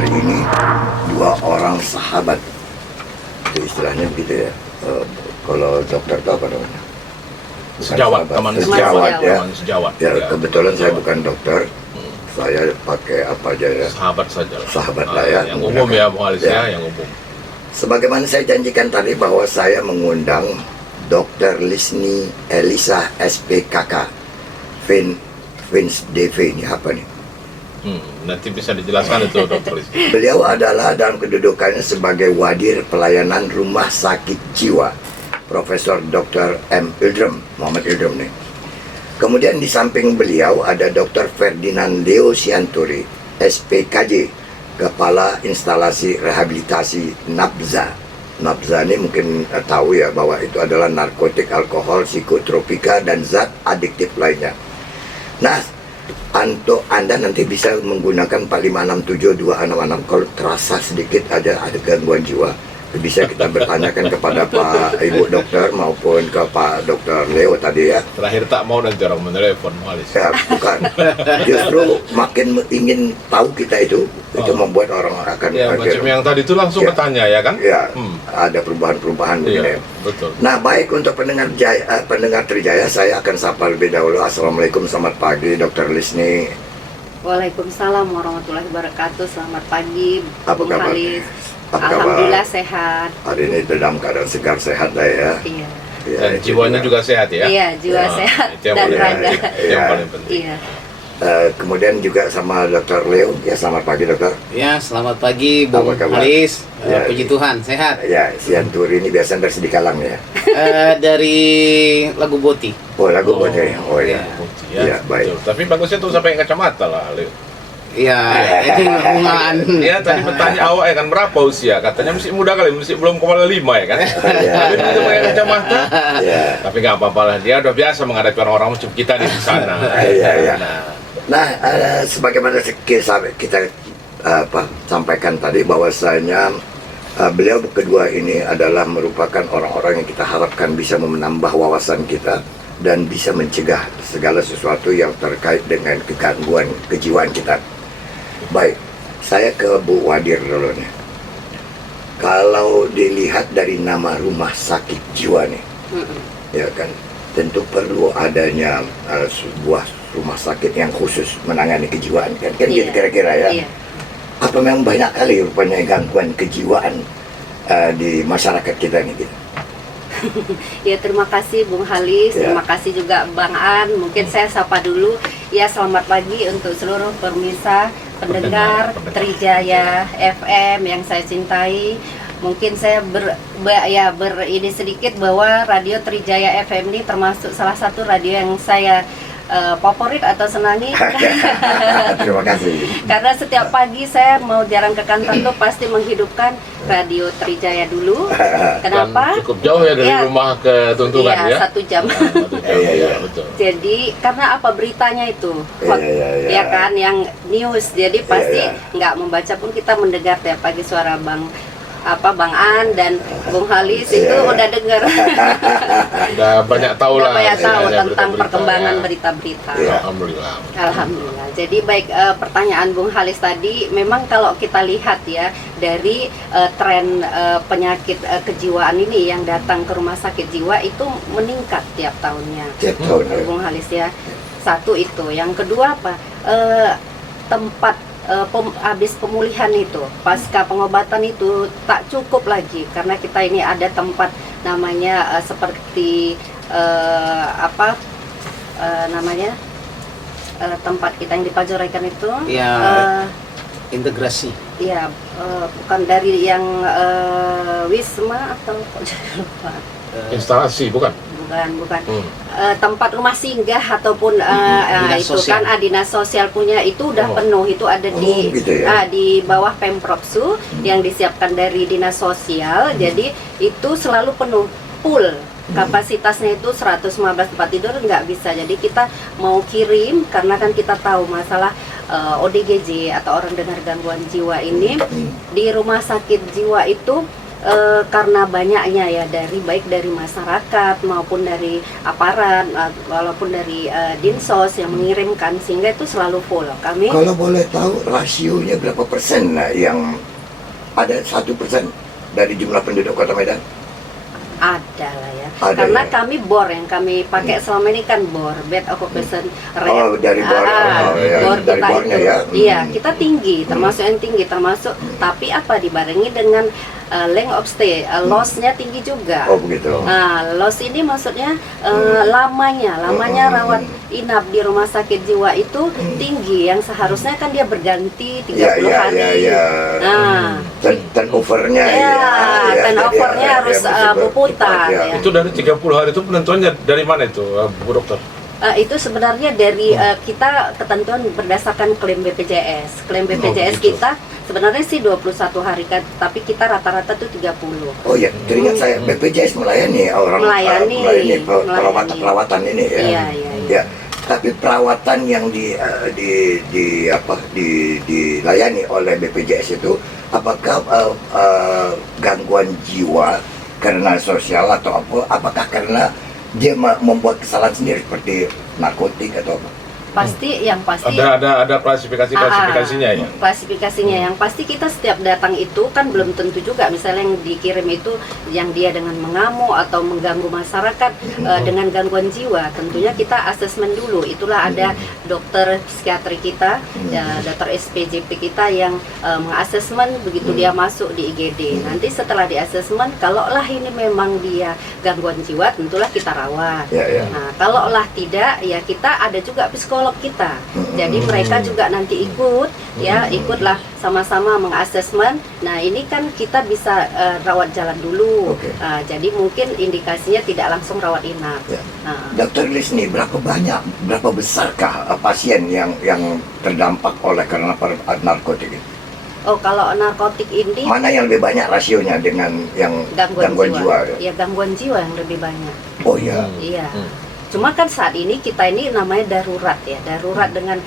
hari ini dua orang sahabat, itu istilahnya begitu ya. Kalau dokter itu apa namanya? Sejawat, teman sejawat ya. Teman sejawat. Ya, kebetulan saya bukan dokter, saya pakai apa aja ya. Sahabat saja. Sahabat lah ya. Yang umum ya, Bung Halis ya, yang umum. Sebagaimana saya janjikan tadi bahwa saya mengundang Dr. Lisni Elisa SPKK, Vince DV ini apa nih? Nanti bisa dijelaskan itu Dr. Lisni. Beliau adalah dalam kedudukannya sebagai Wadir Pelayanan Rumah Sakit Jiwa, Profesor Dr. M. Ildrem, Muhammad Ildrem nih. Kemudian di samping beliau ada Dr. Ferdinand Leo Sianturi, SPKJ, Kepala Instalasi Rehabilitasi NABZA. NABZA ini mungkin tahu ya bahwa itu adalah narkotik, alkohol, psikotropika, dan zat adiktif lainnya. Nah, untuk Anda nanti bisa menggunakan 45672666 kalau terasa sedikit ada gangguan jiwa. Bisa kita bertanyakan kepada Pak Ibu Dokter maupun ke Pak Dokter Leo tadi ya. Terakhir tak mau nanti orang menelepon Halis. Ya, bukan. Justru makin ingin tahu kita itu membuat orang akan ya, macam yang tadi itu langsung bertanya ya kan? Ya, ada perubahan-perubahan begini. Betul. Nah, baik, untuk pendengar Trijaya, saya akan sapa lebih dahulu. Assalamualaikum, selamat pagi Dr. Lisni. Waalaikumsalam warahmatullahi wabarakatuh. Selamat pagi, Apa Bung kabar? Halis. Apa kabar? Alhamdulillah sehat. Hari ini dalam keadaan segar sehat lah ya. Iya. Ya, Dan jiwanya juga sehat ya? Iya, jiwa sehat itu yang dan paling raga. penting. Itu yang paling penting. Iya. Kemudian juga sama Dr. Leo. Ya, selamat pagi Dokter. Ya, selamat pagi Bung Apa kabar? Halis. Ya, Puji Tuhan, sehat. Ya, Sianturi ini biasanya dari Sedikalang ya. Dari lagu Boti. Oh, lagu Boti. Oh ya. Ya, Ya, baik. betul. Tapi bagusnya tuh sampai kacamata lah, Leo. Ya, itu hubungan. Ya, tadi bertanya awak ya kan berapa usia? Katanya masih muda kali, masih belum kepala 5 ya kan? Tapi itu pakai kacamata. Ya. Tapi nggak apa-apa lah, dia udah biasa menghadapi orang-orang macam kita di sana. Iya, iya. Nah, Sebagaimana kita sampaikan tadi bahwasanya beliau kedua ini adalah merupakan orang-orang yang kita harapkan bisa menambah wawasan kita dan bisa mencegah segala sesuatu yang terkait dengan kegangguan kejiwaan kita. Baik, saya ke Bu Wadir dulu nih. Kalau dilihat dari nama rumah sakit jiwa nih, ya kan, tentu perlu adanya sebuah rumah sakit yang khusus menangani kejiwaan kan gitu kira-kira ya. Iya. Apa memang banyak kali rupanya gangguan kejiwaan di masyarakat kita nih gitu. Ya, terima kasih Bung Halis, Ya. terima kasih juga Bang An. Mungkin saya sapa dulu. Ya, selamat pagi untuk seluruh pemirsa, pendengar Trijaya FM yang saya cintai. Mungkin saya ini sedikit bahwa Radio Trijaya FM ini termasuk salah satu radio yang saya favorit atau senangi. Terima kasih. Karena setiap pagi saya mau jalan ke kantor tuh pasti menghidupkan Radio Trijaya dulu. Kenapa? Dan cukup jauh ya dari rumah ke Tuntungan Iya, ya? 1 jam. 1 jam, iya, betul. Jadi karena apa, beritanya itu Iya. ya kan, yang news, jadi pasti Iya. nggak membaca pun kita mendengar tiap pagi suara Bang An dan Bung Halis itu udah dengar. Udah banyak tahu lah. Banyak tahu istilahnya tentang berita-berita, perkembangan ya. berita-berita. Iya. Alhamdulillah. Alhamdulillah. Jadi baik, pertanyaan Bung Halis tadi, memang kalau kita lihat ya dari tren penyakit kejiwaan ini yang datang ke rumah sakit jiwa itu meningkat tiap tahunnya. Tiap tahun ya. Bung Halis ya. Satu itu, yang kedua apa? Tempat habis pemulihan itu, pasca pengobatan itu tak cukup lagi karena kita ini ada tempat namanya seperti namanya tempat kita yang di Pajorekan itu. Ya, integrasi. Iya, bukan dari yang Wisma atau lupa. Instalasi bukan? Bukan. Tempat rumah singgah ataupun Dinas itu sosial. kan dinas sosial punya itu udah penuh, itu ada di gitu ya? di bawah Pemprovsu yang disiapkan dari dinas sosial. Jadi itu selalu penuh, full. Kapasitasnya itu 115 tempat tidur nggak bisa. Jadi kita mau kirim karena kan kita tahu masalah ODGJ atau orang dengan gangguan jiwa ini di rumah sakit jiwa itu karena banyaknya ya baik dari masyarakat maupun dari aparat walaupun dari dinsos yang mengirimkan, sehingga itu selalu full. Kami Kalau boleh tahu rasionya berapa persen yang ada 1% dari jumlah penduduk Kota Medan? ada lah ya, Ada karena ya? kami bor yang kami pakai selama ini kan bor bed occupation rate. Oh, dari bor, ya, Bor dari kita bornya itu, ya. iya kita tinggi, termasuk yang tinggi, termasuk tapi apa dibarengi dengan length of stay, loss-nya tinggi juga. Oh begitu. Nah, loss ini maksudnya lamanya rawat inap di rumah sakit jiwa itu tinggi, yang seharusnya kan dia berganti 30 hari. Nah, Turnovernya turnovernya harus berputar ya. Itu dari 30 hari itu penentuannya dari mana itu, Bu Dokter? Itu sebenarnya dari kita ketentuan berdasarkan klaim BPJS. Klaim BPJS gitu. kita sebenarnya sih 21 hari kan, tapi kita rata-rata tuh 30. Oh ya, teringat saya BPJS melayani orang Melayani. perawatan ini ya. Iya. Ya, tapi perawatan yang dilayani oleh BPJS itu apakah gangguan jiwa karena sosial atau apakah karena dia membuat kesalahan sendiri seperti narkotik atau apa? Pasti Ada klasifikasinya ya. klasifikasinya yang pasti kita setiap datang itu kan belum tentu juga, misalnya yang dikirim itu yang dia dengan mengamuk atau mengganggu masyarakat dengan gangguan jiwa, tentunya kita asesmen dulu. Itulah ada dokter psikiatri kita, ya, dokter SPJP kita yang mengasesmen begitu dia masuk di IGD. Nanti setelah diasesmen, kalaulah ini memang dia gangguan jiwa, tentulah kita rawat. Nah, kalaulah tidak, ya kita ada juga psikolog kita. Jadi mereka juga nanti ikutlah sama-sama mengasesmen. Nah, ini kan kita bisa rawat jalan dulu. Jadi mungkin indikasinya tidak langsung rawat inap. Dokter Lisni, berapa besarkah pasien yang terdampak oleh karena narkotik ini? Oh, kalau narkotik ini Mana yang lebih banyak rasionya dengan yang gangguan jiwa? Ya, gangguan jiwa yang lebih banyak. Oh ya. Iya. Cuma kan saat ini kita ini namanya darurat ya, darurat dengan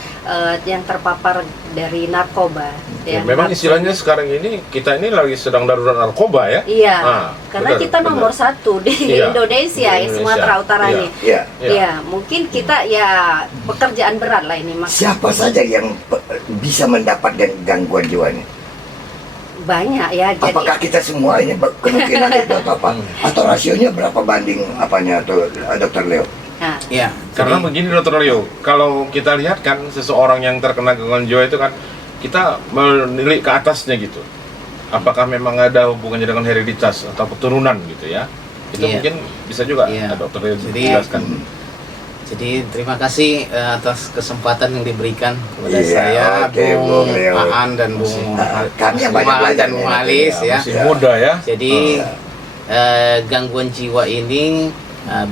yang terpapar dari narkoba. Ya, memang istilahnya sekarang ini kita ini lagi sedang darurat narkoba ya. Iya, karena kita nomor 1 di Indonesia, ya, Sumatera Utara ini. Iya, mungkin kita ya pekerjaan berat lah ini. Siapa saja yang bisa mendapatkan gangguan jiwa ini? Banyak ya. Jadi, apakah kita semua ini kemungkinan itu atau apa? Atau rasionya berapa banding apanya tuh, Dokter Leo? Ya, Karena begini Dokter Leo, kalau kita lihat kan seseorang yang terkena gangguan jiwa itu kan kita menilik ke atasnya gitu. Apakah memang ada hubungannya dengan hereditas atau keturunan gitu ya? Itu mungkin bisa juga Dokter Leo jelaskan. Jadi terima kasih atas kesempatan yang diberikan kepada saya, Bung Aan dan Bung dan Bung Halis ya. Masih muda ya. Jadi gangguan jiwa ini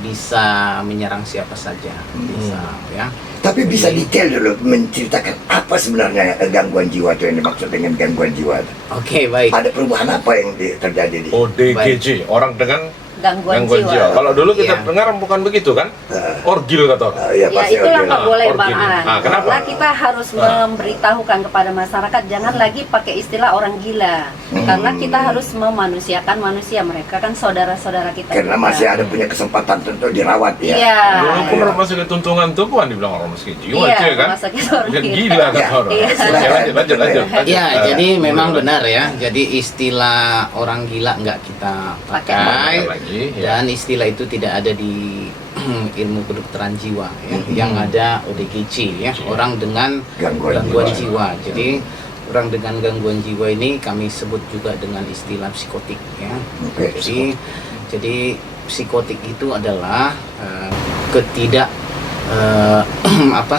bisa menyerang siapa saja, bisa ya. Tapi bisa detail dulu menceritakan apa sebenarnya gangguan jiwa itu yang dimaksud dengan gangguan jiwa. Oke, baik. Ada perubahan apa yang terjadi di ODGJ, orang dengan gangguan jiwa. Kalau dulu kita dengar bukan begitu kan? Orgil kata. Ya itulah nggak boleh Bang orgil. An. Kenapa? Karena kita harus memberitahukan kepada masyarakat jangan lagi pakai istilah orang gila. Karena kita harus memanusiakan manusia, mereka kan saudara-saudara kita. Karena juga. masih ada punya kesempatan untuk dirawat ya. Iya. Dulu pun orang masih ketuntungan tuh bukan dibilang orang sakit jiwa Iya, kan? rumah sakit orang Yang gila. gila kan orang. Iya. Lanjut. Ya, jadi memang benar ya. Jadi istilah orang gila nggak kita pakai. lagi, Dan istilah itu tidak ada di ilmu kedokteran jiwa ya. Yang ada ODGJ ya, orang dengan gangguan jiwa. Jadi orang dengan gangguan jiwa ini kami sebut juga dengan istilah psikotik ya. Jadi psikotik itu adalah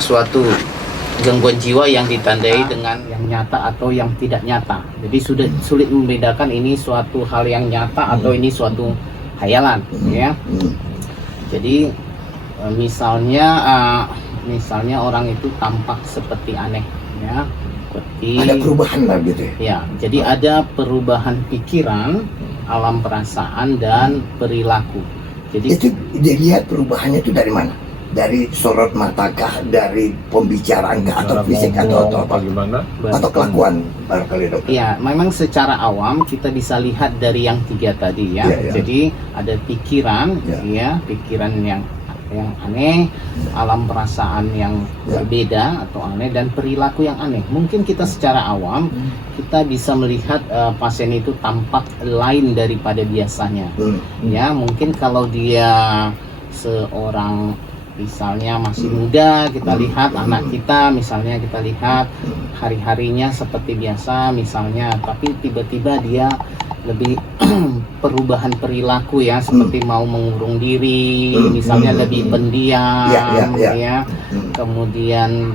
suatu gangguan jiwa yang ditandai dengan yang nyata atau yang tidak nyata. Jadi sudah sulit membedakan ini suatu hal yang nyata atau ini suatu hayalan ya. Jadi misalnya orang itu tampak seperti aneh ya. Ada perubahan lah gitu ya. Ya, jadi ada perubahan pikiran, alam perasaan dan perilaku. Jadi itu dilihat perubahannya itu dari mana? dari sorot matakah, dari pembicaraan kah, atau Cara fisik atau ngomong apa? gimana? Atau kelakuan barangkali dokter? Ya, memang secara awam kita bisa lihat dari yang 3 tadi ya. Iya, iya. Jadi ada pikiran, Iya. ya, pikiran yang aneh, alam perasaan yang Iya. berbeda atau aneh, dan perilaku yang aneh. Mungkin kita secara awam kita bisa melihat pasien itu tampak lain daripada biasanya. Ya, mungkin kalau dia seorang misalnya masih muda, kita lihat anak kita misalnya, kita lihat hari-harinya seperti biasa misalnya, tapi tiba-tiba dia lebih perubahan perilaku ya, seperti mau mengurung diri misalnya, lebih pendiam ya, kemudian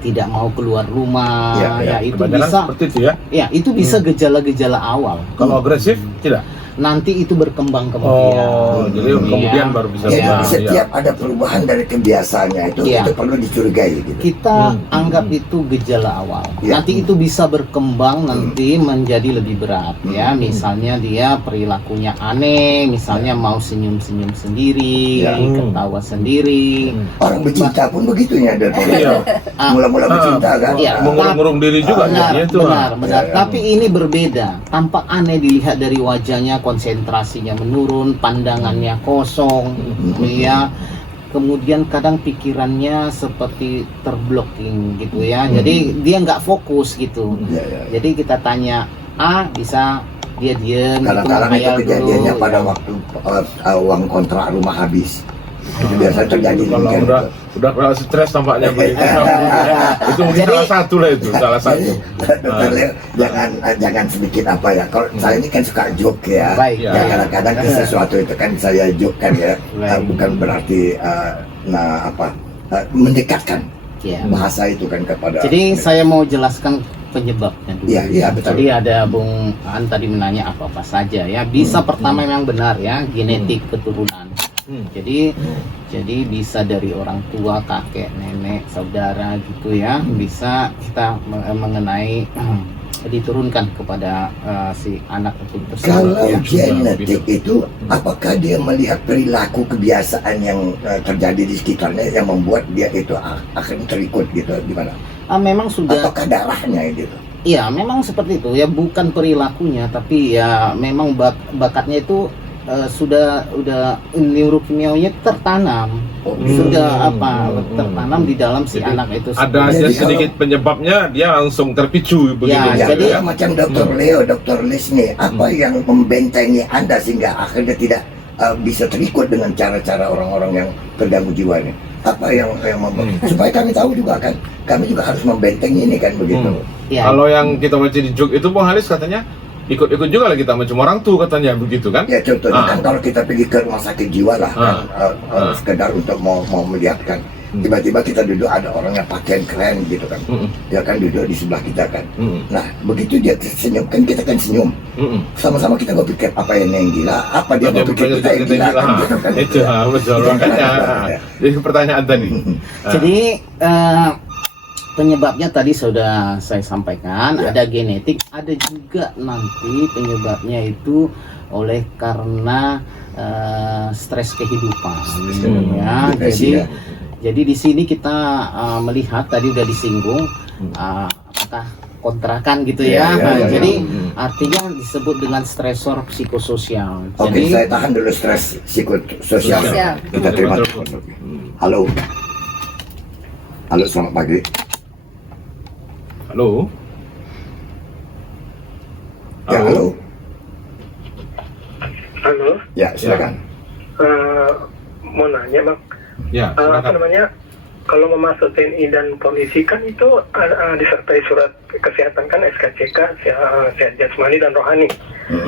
tidak mau keluar rumah ya, itu Kebanyakan bisa seperti itu ya. ya, itu bisa gejala-gejala awal. Kalau agresif tidak. Nanti itu berkembang kemudian. Oh, jadi kemudian baru bisa Jadi bilang, setiap ada perubahan dari kebiasaannya itu perlu dicurigai gitu. Kita anggap itu gejala awal. Ya. Nanti itu bisa berkembang nanti menjadi lebih berat ya. Misalnya dia perilakunya aneh, misalnya mau senyum-senyum sendiri, Ya. ketawa sendiri. Orang bercinta pun begitunya dokter. Iya. Mula-mula bercinta kan. Iya. Mengurung-ngurung diri juga Benar, jadinya itu. benar. Ya. Tapi ini berbeda. Tampak aneh dilihat dari wajahnya, konsentrasinya menurun, pandangannya kosong, ya. Kemudian kadang pikirannya seperti terblocking gitu ya. Jadi dia nggak fokus gitu. Ya, ya. Jadi kita tanya A, bisa dia diem, Kadang-kadang itu menghayal kejadiannya dulu, pada ya. waktu uang kontrak rumah habis. Itu biasa terjadi Kalau demikian. udah stres tampaknya begitu. Itu mungkin Jadi- salah satu lah itu, salah satu. Jadi, dokter Leo, jangan sedikit apa ya. Kalau saya ini kan suka joke ya. Baik. Ya, kadang-kadang sesuatu itu kan saya joke kan ya. Baik. Bukan berarti mendekatkan Ya. bahasa itu kan kepada. Jadi saya mau jelaskan penyebabnya dulu. Iya, iya, betul. Tadi ada Bung An tadi menanya apa-apa saja ya. Bisa pertama memang benar ya, genetik keturunan. Jadi bisa dari orang tua, kakek, nenek, saudara gitu ya. Bisa kita mengenai diturunkan kepada si anak tersebut. Kalau Ya, genetik itu, apakah dia melihat perilaku kebiasaan yang terjadi di sekitarnya yang membuat dia itu akan terikut gitu, gimana? Memang sudah. Ataukah darahnya gitu? Iya, memang seperti itu ya, bukan perilakunya, tapi ya memang bakatnya itu sudah neurokimianya tertanam, sudah tertanam di dalam si Jadi, anak itu. Ada Jadi aja sedikit penyebabnya, dia langsung terpicu begitu. Ya, jadi- ya, macam Dr. Leo, Dr. Lis nih, apa yang membentengi Anda sehingga akhirnya tidak bisa terikut dengan cara-cara orang-orang yang terganggu jiwa ini? Apa yang supaya kami tahu juga kan, kami juga harus membentengi ini kan begitu. Ya, Kalau yang kita baca di joke itu, Bang Halis katanya ikut-ikut juga lah kita macam orang tuh katanya begitu kan? Ya contohnya kan kalau kita pergi ke rumah sakit jiwa lah kan, sekedar untuk mau melihatkan. Tiba-tiba kita duduk, ada orang yang pakaian keren gitu kan, dia kan duduk di sebelah kita kan. Nah begitu dia senyum kan, kita kan senyum, sama-sama kita berpikir apa yang gila, apa dia berpikir kita yang gila kan, gitu kan. Itu betul Itu kan makanya. ya. Jadi pertanyaan tadi. jadi penyebabnya tadi sudah saya sampaikan, Ya. ada genetik, ada juga nanti penyebabnya itu oleh karena stres kehidupan. Ya, Depresi, ya. jadi di sini kita melihat tadi udah disinggung apakah kontrakan gitu ya. Jadi artinya disebut dengan stresor psikososial. Oke, Jadi saya tahan dulu stres psikososial. Sosial. Kita terima. Halo. Halo, selamat pagi. Halo. Ya, halo. Halo, Ya, silakan. mau nanya bang, Ya, apa silakan. namanya, kalau mau masuk TNI dan polisi kan itu disertai surat kesehatan kan, SKCK, sehat jasmani dan rohani.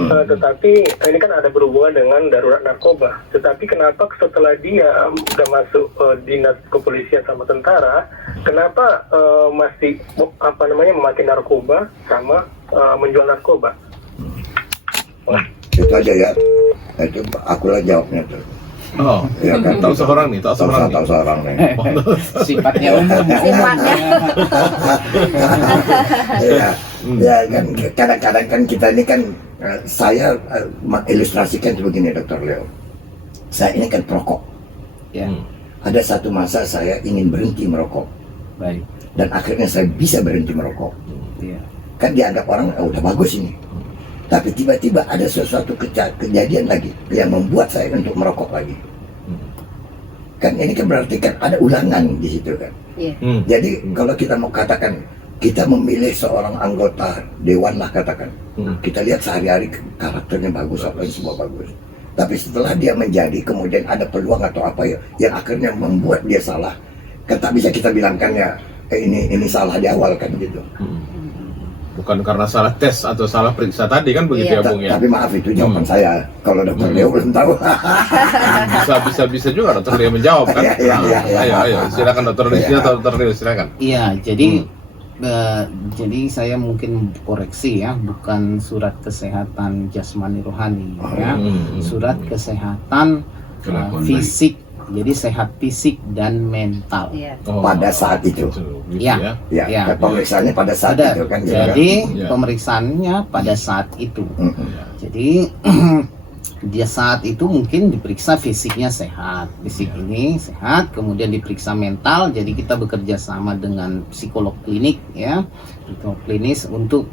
Tetapi ini kan ada berhubungan dengan darurat narkoba. Tetapi kenapa setelah dia udah masuk dinas kepolisian sama tentara, kenapa masih memakai narkoba sama menjual narkoba? Itu aja ya. Itu aku lah jawabnya tuh. Oh, Ya kan. tahu seorang nih, tahu seorang nih. Tahu seorang nih. sifatnya umum. Sifatnya. Ya, ya kan kadang-kadang kan kita ini kan saya mengilustrasikan begini Dr. Leo. Saya ini kan perokok. Ya. ada satu masa saya ingin berhenti merokok Baik. dan akhirnya saya bisa berhenti merokok. Iya. Kan dianggap orang, oh, udah bagus ini. Tapi tiba-tiba ada sesuatu kejadian lagi yang membuat saya untuk merokok lagi. Kan ini kan berarti kan ada ulangan di situ kan. Iya. Jadi kalau kita mau katakan kita memilih seorang anggota dewan lah katakan, kita lihat sehari-hari karakternya bagus, apa yang semua bagus. Tapi setelah dia menjadi kemudian ada peluang atau apa ya yang akhirnya membuat dia salah, kan tak bisa kita bilangkan ya ini salah di awal kan gitu. Bukan karena salah tes atau salah periksa tadi kan begitu Iya. ya Bung ya. Tapi maaf itu jawaban saya. Kalau dokter Leo belum tahu. Bisa juga dokter Leo menjawab kan. Iya. Ayo silakan dokter Leo atau dokter Leo silakan. Iya, jadi jadi saya mungkin koreksi ya, bukan surat kesehatan jasmani rohani ya, surat kesehatan fisik, jadi sehat fisik dan mental. Iya. Pada saat itu. Gitu Ya. Ya, Ya. pemeriksaannya pada saat Ada. itu kan. Jadi Ya. pemeriksaannya pada saat itu. Jadi dia saat itu mungkin diperiksa fisiknya sehat, fisik ini sehat, kemudian diperiksa mental. Jadi kita bekerja sama dengan psikolog klinik ya, psikolog klinis untuk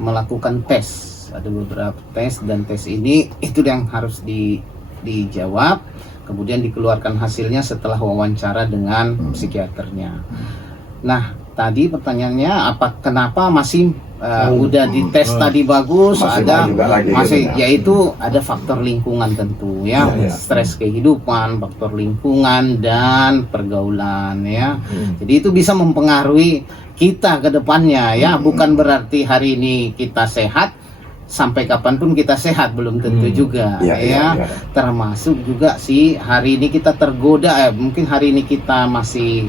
melakukan tes. Ada beberapa tes dan tes ini itu yang harus dijawab, kemudian dikeluarkan hasilnya setelah wawancara dengan psikiaternya. Nah, tadi pertanyaannya kenapa masih udah dites tadi bagus, Masih ada mau juga lagi masih gitu, ya. yaitu ada faktor lingkungan tentu ya, Ya. stres kehidupan, faktor lingkungan dan pergaulan ya. Jadi itu bisa mempengaruhi kita ke depannya ya, bukan berarti hari ini kita sehat sampai kapanpun kita sehat belum tentu juga Ya, ya. ya. Termasuk juga sih hari ini kita tergoda mungkin hari ini kita masih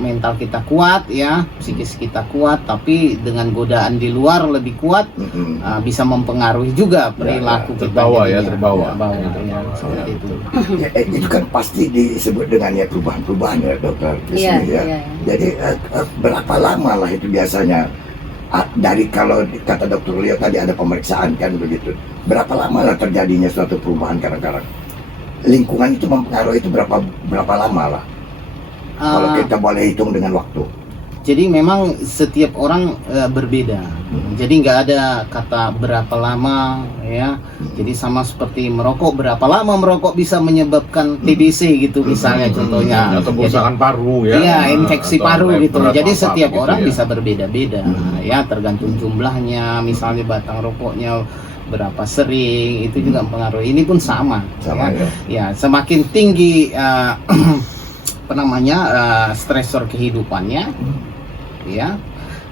mental kita kuat ya, psikis kita kuat, tapi dengan godaan di luar lebih kuat bisa mempengaruhi juga perilaku kita Terbawa ya, jadinya. terbawa. Ya, seperti itu. Ya, itu kan pasti disebut dengan ya perubahan-perubahan ya dokter di Iya, sini ya. iya. Jadi berapa lama lah itu biasanya dari kalau kata dokter Leo tadi ada pemeriksaan kan begitu. Berapa lama lah terjadinya suatu perubahan kadang-kadang? Lingkungan itu mempengaruhi itu berapa lama lah? Kalau kita boleh hitung dengan waktu. Jadi memang setiap orang berbeda. Jadi nggak ada kata berapa lama ya. Jadi sama seperti merokok, berapa lama merokok bisa menyebabkan TBC gitu misalnya contohnya. Atau Jadi, kerusakan paru ya. iya, infeksi Atau paru gitu. leper Jadi atau apa setiap gitu orang ya. bisa berbeda-beda ya, tergantung jumlahnya, misalnya batang rokoknya berapa sering, itu juga mempengaruhi. Ini pun sama Sama ya. Ya, semakin tinggi stresor kehidupannya ya,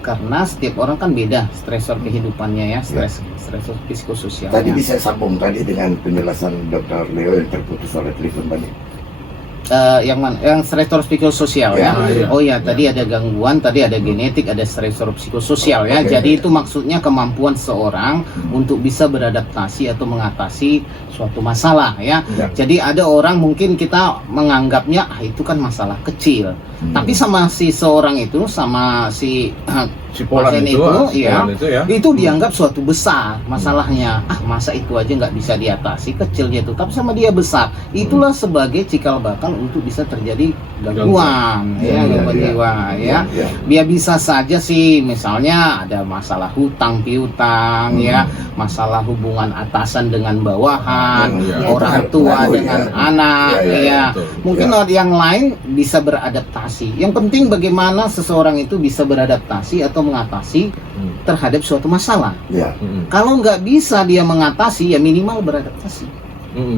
karena setiap orang kan beda stresor kehidupannya ya, stresor psikososialnya. Tadi bisa sambung tadi dengan penjelasan dokter Leo yang terputus oleh telepon tadi. Yang mana? Yang stresor psikososial ya. iya. Oh ya, tadi ada gangguan, tadi ada genetik, ada stresor psikososial ya. Oke. Jadi itu maksudnya kemampuan seorang untuk bisa beradaptasi atau mengatasi suatu masalah ya. Ya. Jadi ada orang mungkin kita menganggapnya itu kan masalah kecil. Tapi sama si seorang itu, sama si Si Polan pasien itu, ya, Polan itu ya. itu dianggap suatu besar masalahnya. Masa itu aja nggak bisa diatasi, kecil gitu. Tapi sama dia besar. Itulah sebagai cikal bakal untuk bisa terjadi gangguan ya, gangguan jiwa ya. Dia bisa saja sih, misalnya ada masalah hutang piutang ya, masalah hubungan atasan dengan bawahan, Ya, orang itu tua kan dengan ya. anak ya. betul. Mungkin yang lain bisa beradaptasi. Yang penting bagaimana seseorang itu bisa beradaptasi atau mengatasi terhadap suatu masalah. Ya. Kalau nggak bisa dia mengatasi, ya minimal beradaptasi.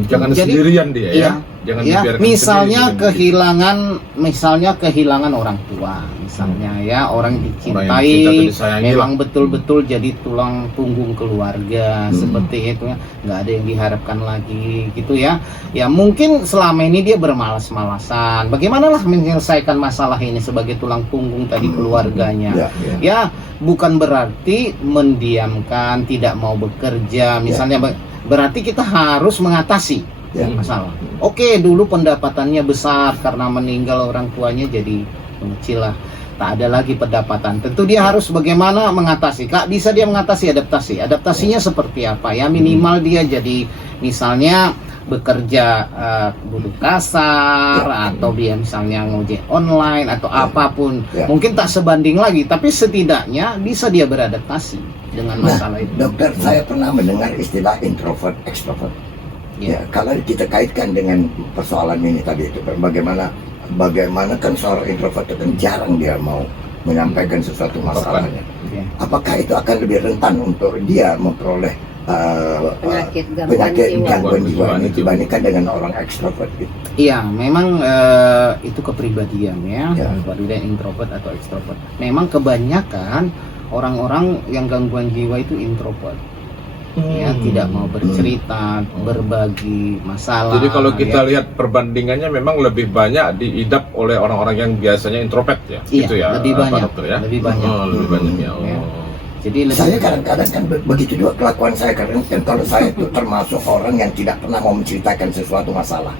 Jangan Jadi, sendirian dia ya. iya. Jangan Ya, dibiarkan misalnya sendiri, kehilangan orang tua, misalnya ya, orang Orang yang dicintai, cinta atau disayangi memang betul-betul jadi tulang punggung keluarga seperti itu ya, nggak ada yang diharapkan lagi gitu ya. Ya mungkin selama ini dia bermalas-malasan. Bagaimanalah menyelesaikan masalah ini sebagai tulang punggung tadi keluarganya? Ya bukan berarti mendiamkan, tidak mau bekerja, misalnya berarti kita harus mengatasi masalah. Oke, dulu pendapatannya besar karena meninggal orang tuanya, jadi mengecil lah, tak ada lagi pendapatan. Tentu dia harus bagaimana mengatasi. Kak, bisa dia mengatasi adaptasinya seperti apa ya? Minimal dia jadi misalnya bekerja duduk kasar, atau dia misalnya ngojek online atau apapun, mungkin tak sebanding lagi, tapi setidaknya bisa dia beradaptasi dengan masalah itu. Dokter, saya pernah mendengar istilah introvert, extrovert. Ya, kalau kita kaitkan dengan persoalan ini tadi itu, bagaimana kan seorang introvert itu kan jarang dia mau menyampaikan sesuatu masalahnya. Apakah itu akan lebih rentan untuk dia memperoleh penyakit gangguan jiwa ini dibandingkan dengan orang ekstrovert gitu? Iya, memang itu kepribadian ya, kepribadian introvert atau ekstrovert. Memang kebanyakan orang-orang yang gangguan jiwa itu introvert. Ya, tidak mau bercerita, berbagi masalah. Jadi kalau kita lihat perbandingannya memang lebih banyak diidap oleh orang-orang yang biasanya introvert ya, iya, gitu ya, lebih banyak, dokter ya. Lebih banyak. Lebih banyak ya. Ya. Jadi Saya kadang-kadang kan begitu juga kelakuan saya, karena kan kalau saya itu termasuk orang yang tidak pernah mau menceritakan sesuatu masalah.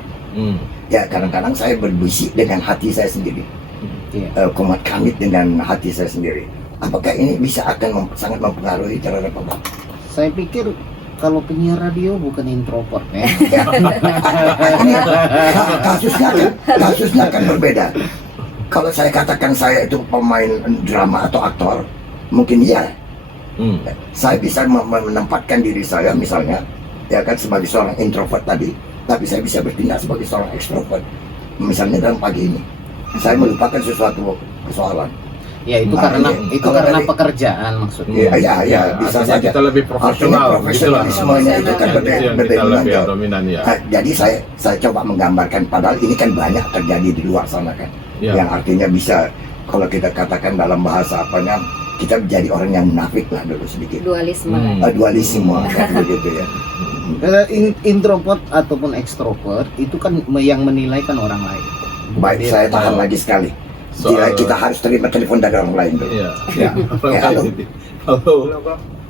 Ya, kadang-kadang saya berbisik dengan hati saya sendiri, komat kamit dengan hati saya sendiri. Apakah ini bisa akan sangat mempengaruhi terhadap Bapak? Saya pikir kalau penyiar radio bukan introvert ya. Kasusnya kan berbeda. Kalau saya katakan saya itu pemain drama atau aktor, mungkin iya. Saya bisa menempatkan diri saya misalnya, ya kan, sebagai seorang introvert tadi, tapi saya bisa bertindak sebagai seorang ekstrovert. Misalnya dalam pagi ini, saya melupakan sesuatu persoalan. Ya itu karena pekerjaan maksudnya. Iya, bisa saja. Kita lebih profesional, profesionalismenya itu kan berbeda. Dominan ya. Jadi saya coba menggambarkan, padahal ini kan banyak terjadi di luar sana kan. Yang artinya bisa, kalau kita katakan dalam bahasa apanya, kita menjadi orang yang munafik lah dulu sedikit. Dualisme kan begitu ya. Introvert ataupun ekstrovert itu kan yang menilai kan orang lain. Baik, saya tahan lagi sekali. Kita harus terima telepon dari orang lain dulu. Halo.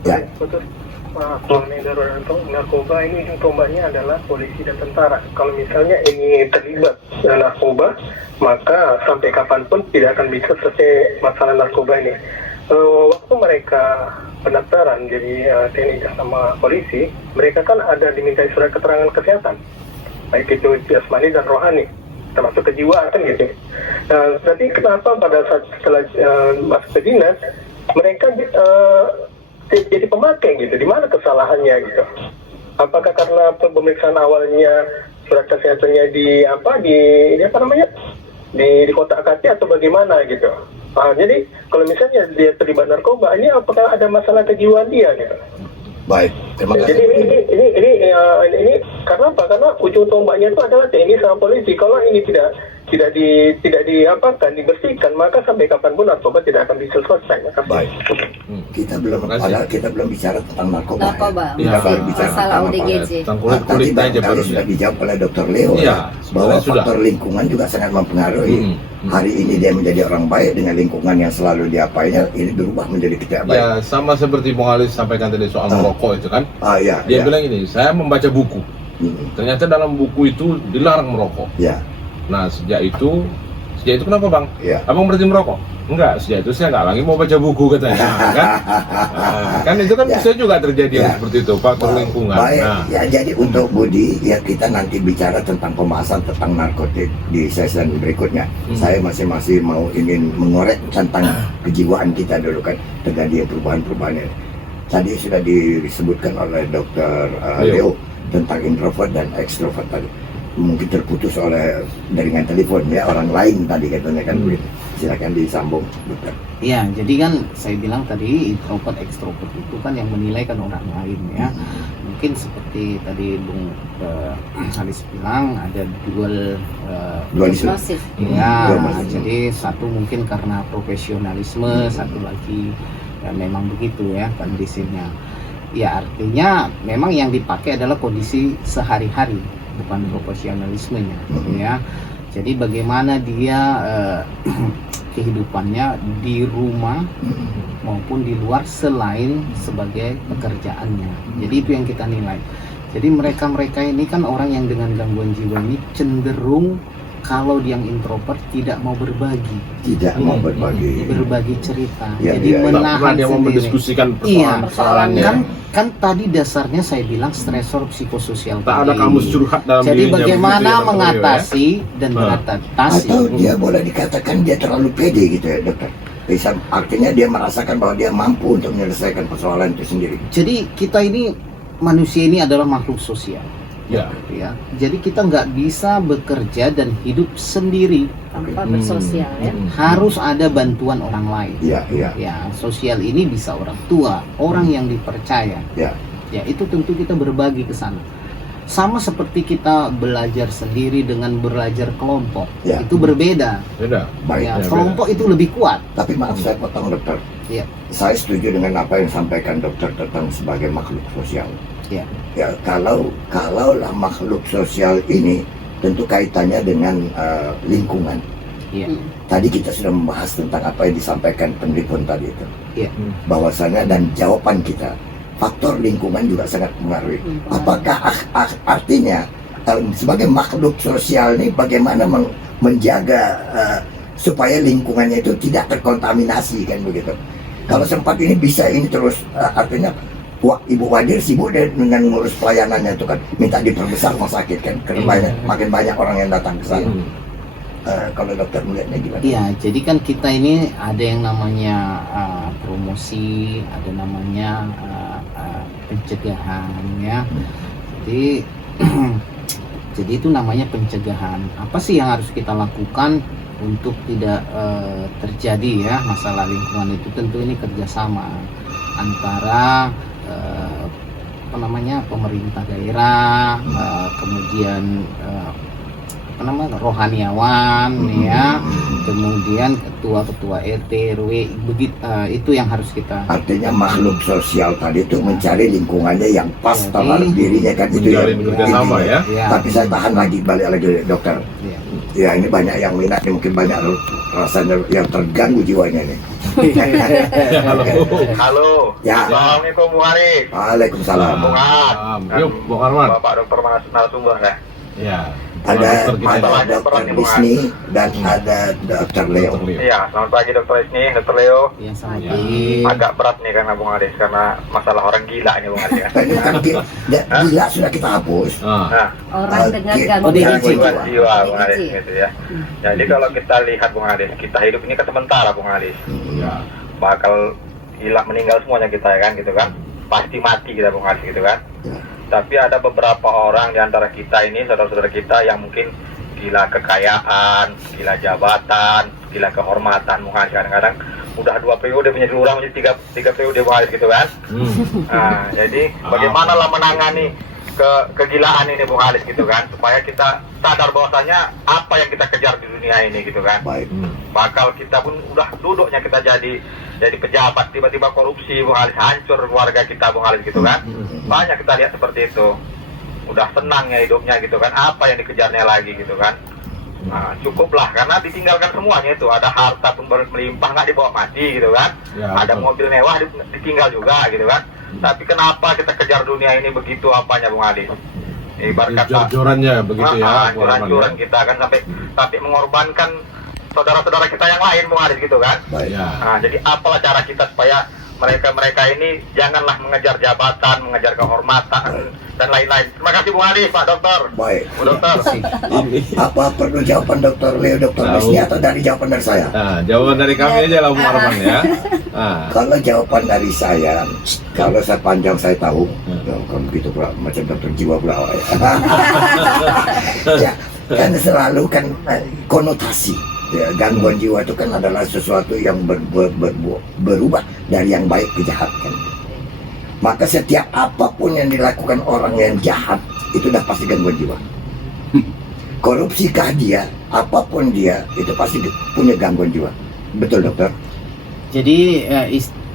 Ya. Untuk narkoba ini ujung tombaknya adalah polisi dan tentara. Kalau misalnya ini terlibat narkoba, maka sampai kapanpun tidak akan bisa selesai masalah narkoba ini. Waktu mereka pendaftaran jadi TNI sama polisi, mereka kan ada dimintai surat keterangan kesehatan, baik itu jasmani dan rohani, termasuk kejiwaan kan gitu. Nah, berarti kenapa pada saat setelah masuk ke dinas mereka jadi pemakai gitu? Di mana kesalahannya gitu? Apakah karena pemeriksaan awalnya surat kesehatannya di kotak-katik atau bagaimana gitu? Jadi kalau misalnya dia terlibat narkoba, ini apakah ada masalah kejiwaan dia gitu? Baik, terima kasih. Jadi ini karena apa? Karena ujung tombaknya itu adalah TNI sama polisi. Kalau ini tidak dibersihkan, maka sampai kapanpun narkoba tidak akan bisa selesai. Baik. Kita belum bicara tentang narkoba. Masalah ODGJ. Tadi barangkali sudah dijawab oleh Dr. Leo bahwa faktor lingkungan juga sangat mempengaruhi. Hari ini dia menjadi orang baik dengan lingkungan yang selalu diapainya, ini berubah menjadi tidak baik. Ya, sama seperti Bung Ali sampaikan tadi soal merokok itu kan. Dia bilang ini, saya membaca buku. Ternyata dalam buku itu dilarang merokok. Nah, sejak itu kenapa Bang? Abang berhenti merokok? Enggak, sejak itu saya nggak lagi mau baca buku katanya. Kan itu kan bisa juga terjadi yang seperti itu, faktor lingkungan. Baik, jadi untuk Budi, kita nanti bicara tentang pembahasan tentang narkotik di sesi berikutnya. Saya masih mau ingin mengorek tentang kejiwaan kita dulu kan, terjadi perubahan-perubahan ini. Tadi sudah disebutkan oleh Dr. Leo tentang introvert dan ekstrovert tadi. Mungkin terputus oleh jaringan telepon orang lain tadi katanya kan. Silakan disambung, dokter. Ya, jadi kan saya bilang tadi introvert ekstrovert itu kan yang menilai kan orang lain ya. Mungkin seperti tadi Bung Halis bilang ada dualisme. Jadi satu mungkin karena profesionalisme, satu lagi memang begitu ya kondisinya. Ya artinya memang yang dipakai adalah kondisi sehari-hari, bukan profesionalismenya ya. Jadi bagaimana dia kehidupannya di rumah maupun di luar selain sebagai pekerjaannya. Jadi itu yang kita nilai. Jadi mereka ini kan orang yang dengan gangguan jiwa ini cenderung kalau yang introvert tidak mau berbagi, Tidak mau berbagi. cerita, Ya, jadi ya, ya. Tak menahan pernah dia mau sendiri. mendiskusikan Iya, persoalannya. kan tadi dasarnya saya bilang stresor psikososial. Tak ada tadi. kamus curhat dalam Jadi dirinya, bagaimana begitu ya, Dr. Leo, mengatasi dan Ah. beradaptasi. Atau dia boleh dikatakan dia terlalu pede gitu ya dokter. Bisa, artinya dia merasakan bahwa dia mampu untuk menyelesaikan persoalan itu sendiri. Jadi kita ini manusia ini adalah makhluk sosial. Ya. Ya, jadi kita nggak bisa bekerja dan hidup sendiri, Tanpa bersosial ya. harus ada bantuan orang lain. Iya, iya. Ya, sosial ini bisa orang tua, orang yang dipercaya. Ya. Ya, itu tentu kita berbagi ke sana. Sama seperti kita belajar sendiri dengan belajar kelompok, Ya. itu berbeda. Beda. Baik. Ya, ya, kelompok itu lebih kuat. Tapi maaf saya potong dokter. Iya. Saya setuju dengan apa yang disampaikan dokter tentang sebagai makhluk sosial. Iya. Ya, kalaulah makhluk sosial ini tentu kaitannya dengan lingkungan. Iya. Tadi kita sudah membahas tentang apa yang disampaikan penelpon tadi itu. Iya. Bahwasanya dan jawaban kita, faktor lingkungan juga sangat mengaruhi. Apakah artinya sebagai makhluk sosial ini bagaimana menjaga supaya lingkungannya itu tidak terkontaminasi kan begitu. Kalau sempat ini bisa ini terus artinya Ibu Wadir sibuk dengan ngurus pelayanannya itu kan, minta diperbesar rumah sakit kan, karena makin banyak orang yang datang ke sana. Kalau dokter melihatnya gimana? Iya, jadi kan kita ini ada yang namanya promosi, ada namanya pencegahan ya. Jadi jadi itu namanya pencegahan. Apa sih yang harus kita lakukan untuk tidak terjadi ya masalah lingkungan itu? Tentu ini kerjasama antara apa namanya pemerintah daerah, kemudian rohaniawan ya, kemudian ketua-ketua RT RW, begitu itu yang harus kita. Artinya makhluk sosial tadi itu mencari lingkungannya yang pas Jadi, terhadap dirinya kan itu menjalin kerjasama ya. Ya, Tapi saya tahan lagi, balik lagi dokter. ya. Ya ini banyak yang minat, mungkin banyak rasanya yang terganggu jiwanya nih. Halo. Halo. Ya. Assalamualaikum Bu Hari. Waalaikumsalam. Bung Ahmad. Yuk, Bung Arman. Bapak Dokter narasumber ya. Ya. Ada Dokter kita. Dokter Isni dan ada Dokter Leo. Dr. Leo. Iya, selamat pagi Dokter Isni, Dokter Leo. Ya, selamat Ya. pagi. Agak berat nih karena Bung Ades karena masalah orang gila ini Bung Ades ya. Ini kan gila sudah kita hapus. Ah. Nah, Orang dengan Oke. gangguan ODGJ. gangguan jiwa Bung ODGJ. Ades gitu ya. Jadi kalau kita lihat Bung Ades, kita hidup ini kan sementara Bung Ades. Ya. Bakal hilang meninggal semuanya kita ya kan gitu kan. Pasti mati kita Bung Ades gitu kan. Ya. Tapi ada beberapa orang di antara kita ini, saudara-saudara kita yang mungkin gila kekayaan, gila jabatan, gila kehormatan, mungkin kadang-kadang udah 2 periode menjadi lurah, menjadi 3 periode mungkin gitu kan. Nah, jadi bagaimana lah menangani kegilaan ini Bung Halis gitu kan, supaya kita sadar bahwasanya apa yang kita kejar di dunia ini gitu kan. Baik. Bakal kita pun udah duduknya kita jadi pejabat, tiba-tiba korupsi Bung Halis, hancur keluarga kita Bung Halis gitu kan. Banyak kita lihat seperti itu. Udah senang ya hidupnya gitu kan, apa yang dikejarnya lagi gitu kan. Nah, cukuplah karena ditinggalkan semuanya itu, ada harta pun melimpah nggak dibawa mati gitu kan. Ya, Ada betul. mobil mewah ditinggal juga gitu kan. Tapi kenapa kita kejar dunia ini begitu apanya Bung Ali? Ibarat kata Jor-jorannya begitu ya, Bung Arman, hancur-hancuran ya. kita kan sampai mengorbankan saudara-saudara kita yang lain Bung Ali gitu kan. Baik. Ya. Nah, jadi apalah cara kita supaya mereka ini janganlah mengejar jabatan, mengejar kehormatan dan lain-lain. Terima kasih Bung Ali, Pak Dokter. Baik. Bu Dokter. Apa perlu jawaban Dokter Leo, Dokter Tahu. Isni atau dari jawaban dari saya? Nah, jawaban dari kami aja lah Bung Arman ya. Ah. Kalau jawaban dari saya, kalau sepanjang saya tahu, ya, kalau begitu pula macam dokter jiwa pula. Ya, kan selalu kan konotasi. Ya, gangguan jiwa itu kan adalah sesuatu yang berubah dari yang baik ke jahat kan. Maka setiap apapun yang dilakukan orang yang jahat itu udah pasti gangguan jiwa. Korupsikah dia, apapun dia, itu pasti punya gangguan jiwa. Betul dokter? Jadi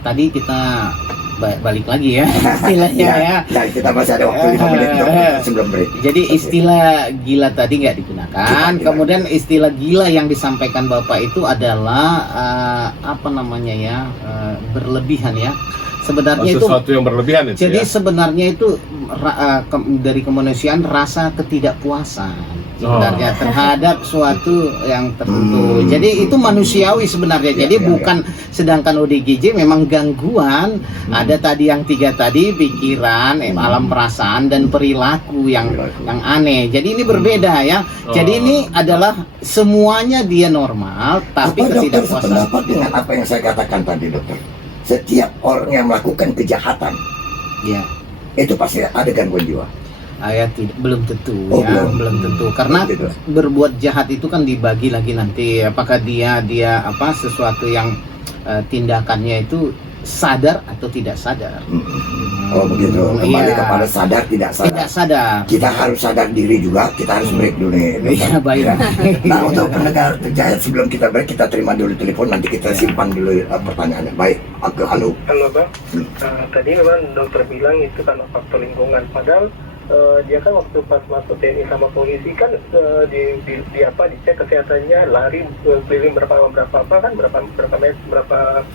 tadi kita balik lagi ya istilahnya ya. Nah, kita masih ada waktu 5 menit dokter, sebelum break. Jadi istilah gila tadi nggak digunakan. Gila. Kemudian istilah gila yang disampaikan Bapak itu adalah apa namanya ya, berlebihan ya. Sebenarnya itu sesuatu yang berlebihan itu jadi ya. sebenarnya itu dari kemanusiaan rasa ketidakpuasan sebenarnya terhadap suatu yang tertentu. Jadi itu manusiawi sebenarnya. Jadi bukan sedangkan ODGJ memang gangguan. Ada tadi yang 3 tadi pikiran, alam perasaan dan perilaku yang aneh. Jadi ini berbeda ya. Jadi ini adalah semuanya dia normal tapi Apa dokter ketidakpuasan. sependapat dengan apa yang saya katakan tadi dokter? Setiap orang yang melakukan kejahatan Ya. itu pasti ada gangguan jiwa. Belum tentu Oh, ya, belum. belum tentu karena Gitu. berbuat jahat itu kan dibagi lagi nanti apakah dia apa sesuatu yang tindakannya itu sadar atau tidak sadar. Oh begitu. Kembali Iya. kepada sadar tidak sadar. Tidak sadar. Kita harus sadar diri juga. Kita harus break dulu nih. dokter. Iya, baik. Ya. Nah untuk pendengar terjaya sebelum kita break kita terima dulu telepon nanti kita simpan dulu pertanyaannya. Baik. Halo. Halo Bang, tadi memang dokter bilang itu karena faktor lingkungan, padahal dia kan waktu pas masuk TNI sama polisi kan di dicek kesehatannya, lari keliling berapa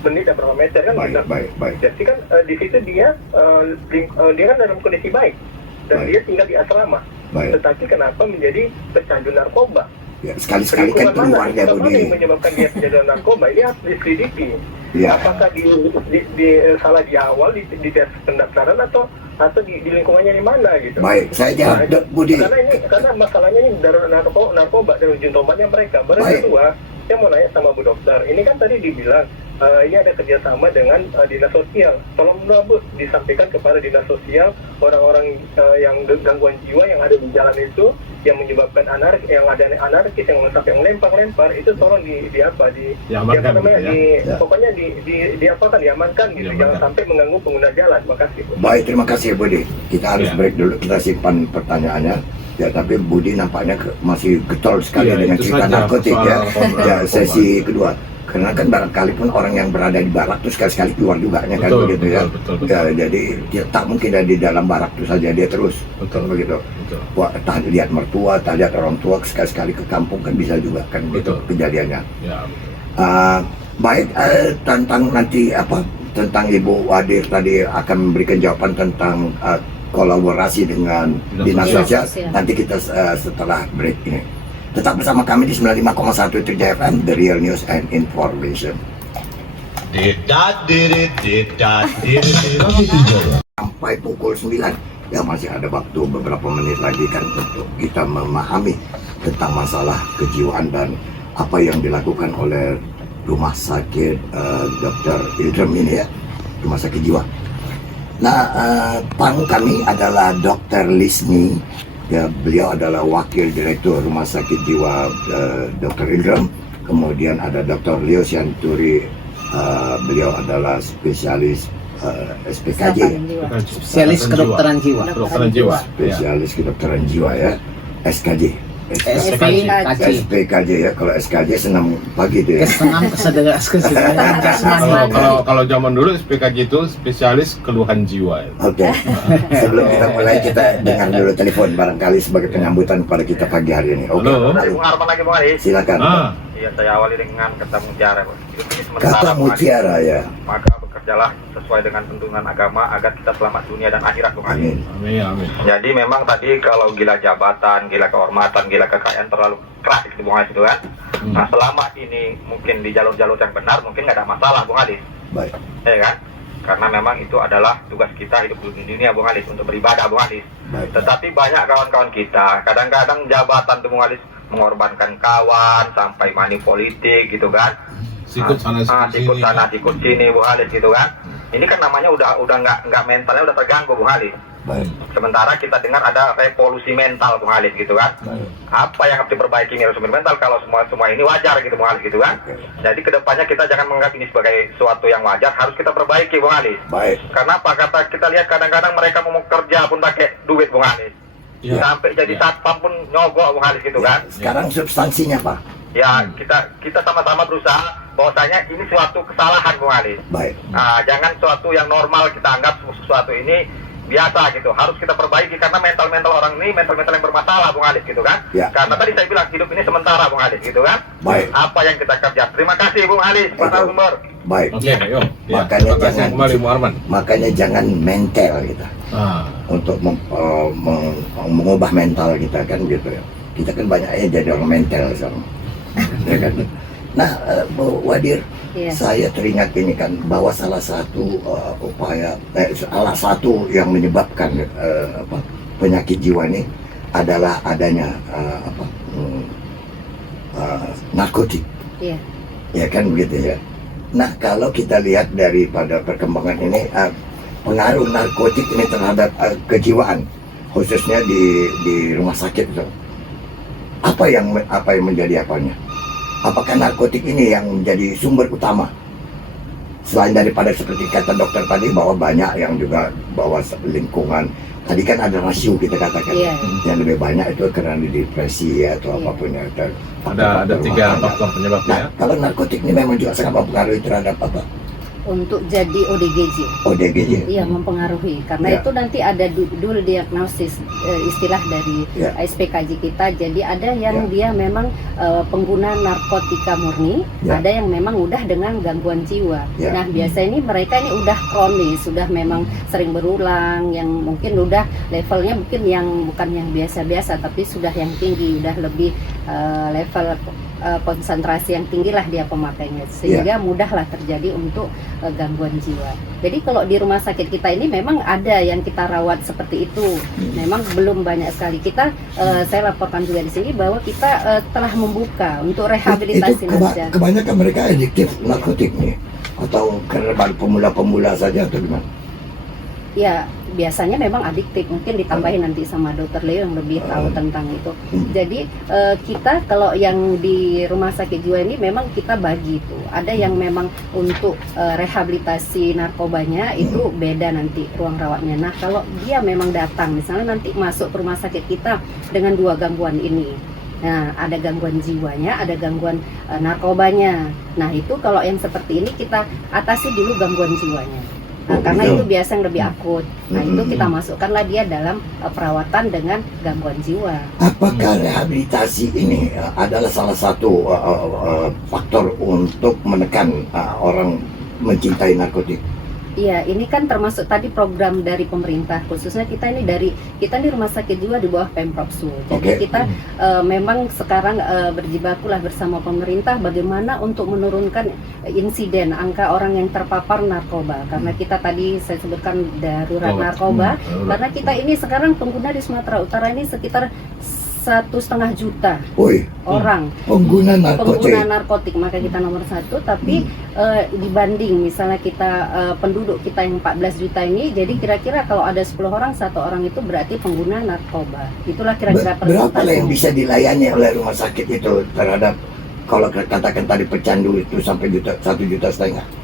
menit dan berapa meter kan. Baik. Jadi kan di situ dia kan dalam kondisi baik dan Baik. dia tinggal di asrama. Baik. Tetapi kenapa menjadi pecandu narkoba? Ya, sekali-sekali kan keluarga Lingkungan mana yang Budi. menyebabkan dia pecandu narkoba? Ini harus diselidiki. Ya. Apakah salah di awal di tes pendaftaran atau di lingkungannya di mana gitu? Baik, saya jawab Dok Budi. Karena masalahnya ini darurat narkoba dan ujung tombaknya mereka. Baik. Kedua, saya mau nanya sama Bu Dokter. Ini kan tadi dibilang ini ada kerjasama dengan dinas sosial. Tolong Bu disampaikan kepada dinas sosial orang-orang yang gangguan jiwa yang ada di jalan itu yang menyebabkan yang ada anarkis yang lempar itu tolong Diamankan gitu ya. pokoknya diamankan gitu. Jangan sampai mengganggu pengguna jalan. Makasih Bu. Baik, terima kasih Budi. Kita harus Ya. break dulu, kita simpan pertanyaannya. Ya, tapi Budi nampaknya masih getol sekali Iya, dengan itu cerita saja, narkotik soal ya. narkoba. Ya, sesi kedua. Karena kan barangkali pun orang yang berada di barak itu sekali-sekali keluar juga kan Betul, begitu ya. betul. Ya, jadi dia tak mungkin ada di dalam barak itu saja dia terus. Betul. Begitu. Betul. Wah, tak lihat mertua, tak lihat orang tua, sekali-sekali ke kampung kan bisa juga kan gitu Betul. kejadiannya. Ya, betul. Baik, tentang nanti tentang Ibu Wadir tadi akan memberikan jawaban tentang kolaborasi dengan Dinas Sosial. Nanti kita setelah break ini. Tetap bersama kami di 95,1 Trijaya FM, The Real News and Information. Sampai pukul 9, ya masih ada waktu beberapa menit lagi kan untuk kita memahami tentang masalah kejiwaan dan apa yang dilakukan oleh Rumah Sakit Dr. Ildrem ini ya, Rumah Sakit Jiwa. Nah, tamu kami adalah Dr. Lisni. Ya, beliau adalah Wakil Direktur Rumah Sakit Jiwa Dr. Ildrem. Kemudian ada Dr. Leo Sianturi, beliau adalah spesialis SPKJ, Spesialis kedokteran jiwa. Kedokteran jiwa. spesialis kedokteran jiwa ya, SKJ. SPKJ ya, kalau SKJ senam pagi itu ya. Kesenam kesadaran jasmani. Kalau zaman dulu SPKJ itu spesialis keluhan jiwa. Oke, sebelum kita mulai kita dengar dulu telepon barangkali sebagai penyambutan pada kita pagi hari ini. Oke, Halo. Dari Bung Arman lagi Bung Ali. silakan. Iya, saya awali dengan kata mutiara. Hidup ini sementara, Kata Bung Ali. mutiara ya. Maka bekerjalah sesuai dengan tuntunan agama agar kita selamat dunia dan akhirat, Bung Ali. Amin. Amin. Jadi memang tadi kalau gila jabatan, gila kehormatan, gila kekayaan terlalu keras gitu Bung Ali itu kan. Nah selama ini mungkin di jalur-jalur yang benar mungkin nggak ada masalah Bung Ali, Baik. ya kan? Karena memang itu adalah tugas kita hidup di dunia Bung Ali untuk beribadah Bung Ali. Baik. Tetapi banyak kawan-kawan kita kadang-kadang jabatan tuh Bung Ali mengorbankan kawan sampai money politik gitu kan. Sikut sana Sikut sana sikut sini Bung Ali gitu kan. Ini kan namanya udah nggak mentalnya udah terganggu Bung Ali. Baik. Sementara kita dengar ada revolusi mental Bung Halis gitu kan. Apa yang harus diperbaiki revolusi mental kalau semua ini wajar gitu Bung Halis gitu kan. Jadi kedepannya kita jangan menganggap ini sebagai sesuatu yang wajar, harus kita perbaiki Bung Halis. Baik. Karena apa? Kata kita lihat kadang-kadang mereka mau kerja pun pakai duit Bung Halis. Ya. Sampai jadi satpam pun nyogok Bung Halis gitu kan. Sekarang substansinya Pak. Ya kita sama-sama berusaha bahwasanya ini suatu kesalahan Bung Halis. Baik. Jangan sesuatu yang normal kita anggap sesuatu ini biasa gitu, harus kita perbaiki karena mental orang ini mental yang bermasalah Bung Halis gitu kan. Ya. Karena tadi saya bilang hidup ini sementara Bung Halis gitu kan. Baik. Apa yang kita kerja. Terima kasih Bung Halis, Pak Itu. Narasumber. Baik. Oke, yuk. Ya, Makanya terima kasih jangan- kembali Bu Arman. Makanya jangan mental kita untuk mengubah mental kita kan gitu ya. Kita kan banyaknya jadi orang mental sekarang. Ya kan? Nah, Bu Wadir, Iya. saya teringat ini kan bahwa salah satu salah satu yang menyebabkan penyakit jiwa ini adalah adanya narkotik. Iya. Ya kan begitu ya. Nah, kalau kita lihat daripada perkembangan ini, pengaruh narkotik ini terhadap kejiwaan, khususnya di rumah sakit itu, apa yang menjadi apanya? Apakah narkotik ini yang menjadi sumber utama? Selain daripada seperti kata dokter tadi bahwa banyak yang juga bahwa lingkungan, tadi kan ada rasio kita katakan, Iya. yang lebih banyak itu karena depresi ya, atau Iya. apapun ya. Ada 3 faktor penyebabnya. Nah, kalau narkotik ini memang juga sangat mempengaruhi terhadap apa? Untuk jadi ODGJ. ODGJ. Iya, mempengaruhi karena Ya. itu nanti ada dual diagnosis, istilah dari Ya. SPKJ kita. Jadi ada yang dia memang pengguna narkotika murni, Ya. ada yang memang udah dengan gangguan jiwa. Ya. Nah, biasanya ini mereka ini udah kronis, sudah memang sering berulang, yang mungkin udah levelnya mungkin yang bukan yang biasa-biasa tapi sudah yang tinggi, udah lebih level konsentrasi yang tinggi lah dia pemakainya, sehingga mudahlah terjadi untuk gangguan jiwa. Jadi kalau di rumah sakit kita ini memang ada yang kita rawat seperti itu, memang belum banyak sekali. Kita saya laporkan juga di sini bahwa kita telah membuka untuk rehabilitasi narkoba. Kebanyakan mereka adiktif narkotik nih, atau karena baru pemula-pemula saja atau gimana? Ya, biasanya memang adiktif, mungkin ditambahin nanti sama dokter Leo yang lebih tahu tentang itu. Jadi kita kalau yang di rumah sakit jiwa ini memang kita bagi itu. Ada yang memang untuk rehabilitasi narkobanya itu beda nanti ruang rawatnya. Nah, kalau dia memang datang misalnya nanti masuk ke rumah sakit kita dengan 2 gangguan ini. Nah, ada gangguan jiwanya, ada gangguan narkobanya. Nah, itu kalau yang seperti ini kita atasi dulu gangguan jiwanya. Nah, karena itu biasa yang lebih akut. Nah, itu kita masukkanlah dia dalam perawatan dengan gangguan jiwa. Apakah rehabilitasi ini adalah salah satu faktor untuk menekan orang mencintai narkotik? Iya, ini kan termasuk tadi program dari pemerintah, khususnya kita ini di rumah sakit jiwa di bawah Pemprov Sul. Jadi kita memang sekarang berjibakulah bersama pemerintah bagaimana untuk menurunkan insiden angka orang yang terpapar narkoba. Karena kita tadi saya sebutkan darurat narkoba, karena kita ini sekarang pengguna di Sumatera Utara ini sekitar 1,5 juta orang pengguna narkotik, maka kita nomor 1. Tapi dibanding misalnya kita penduduk kita yang 14 juta ini, jadi kira-kira kalau ada 10 orang, 1 orang itu berarti pengguna narkoba. Itulah kira-kira berapa yang bisa dilayani oleh rumah sakit itu terhadap, kalau katakan tadi pecandu itu sampai 1,5 juta?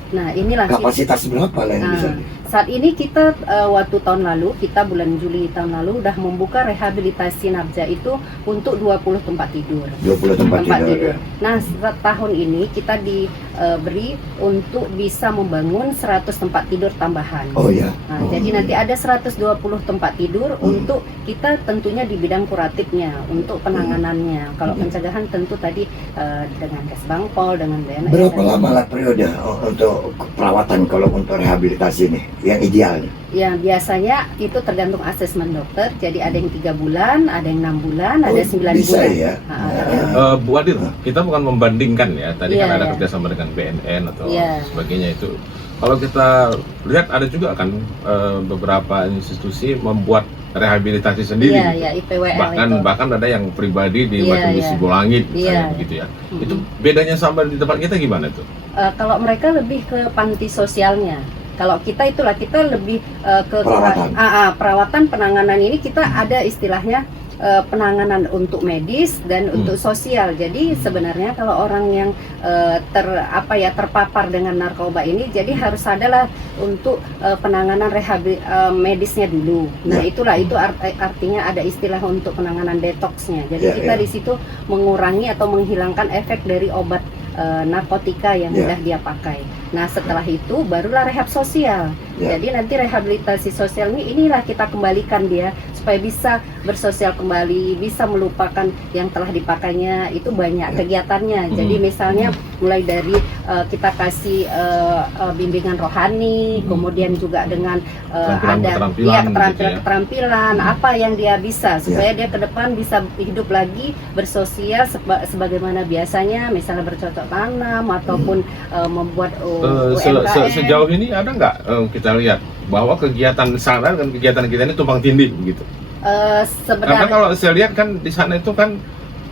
Nah, inilah kapasitas berapa lah yang bisa? Saat ini kita waktu tahun lalu, kita bulan Juli tahun lalu udah membuka rehabilitasi Nabja itu untuk 20 tempat tidur. 20 tempat tidur. Ya. Nah, tahun ini kita diberi untuk bisa membangun 100 tempat tidur tambahan. Oh ya. Nah, jadi nanti ada 120 tempat tidur untuk kita tentunya di bidang kuratifnya, untuk penanganannya. Kalau pencegahan tentu tadi dengan Kesbangpol, dengan BNS. Berapa lama lah periode untuk perawatan kalau untuk rehabilitasi ini yang idealnya? Ya, biasanya itu tergantung asesmen dokter. Jadi ada yang 3 bulan, ada yang 6 bulan, ada 9 bisa bulan. Ya? Bu Wadir, kita bukan membandingkan ya. Tadi Iya, kan ada iya. kerjasama dengan BNN atau Iya. sebagainya itu. Kalau kita lihat ada juga kan beberapa institusi membuat rehabilitasi sendiri. Iya, gitu. ya, IPWL Bahkan ada yang pribadi di Iya, Batu iya. Sibolangit misalnya Iya. begitu ya. Itu bedanya sama di tempat kita gimana tuh? Kalau mereka lebih ke panti sosialnya. Kalau kita itulah kita lebih ke Perawatan. perawatan penanganan ini kita ada istilahnya penanganan untuk medis dan untuk sosial. Jadi sebenarnya kalau orang yang terpapar dengan narkoba ini, jadi harus adalah untuk penanganan medisnya dulu. Nah, itulah itu artinya ada istilah untuk penanganan detoxnya. Jadi kita di situ mengurangi atau menghilangkan efek dari obat narkotika yang sudah dia pakai. Nah, setelah itu barulah rehab sosial. Ya. Jadi nanti rehabilitasi sosial inilah kita kembalikan dia supaya bisa bersosial kembali, bisa melupakan yang telah dipakainya. Itu banyak kegiatannya. Jadi misalnya mulai dari kita kasih bimbingan rohani, kemudian juga dengan ada keterampilan apa yang dia bisa supaya dia ke depan bisa hidup lagi bersosial sebagaimana biasanya, misalnya bercocok tanam ataupun membuat UMKM. Sejauh ini ada nggak kita lihat bahwa kegiatan sana dan kegiatan kita ini tumpang tindih begitu? Karena Sebenarnya kalau saya lihat kan di sana itu kan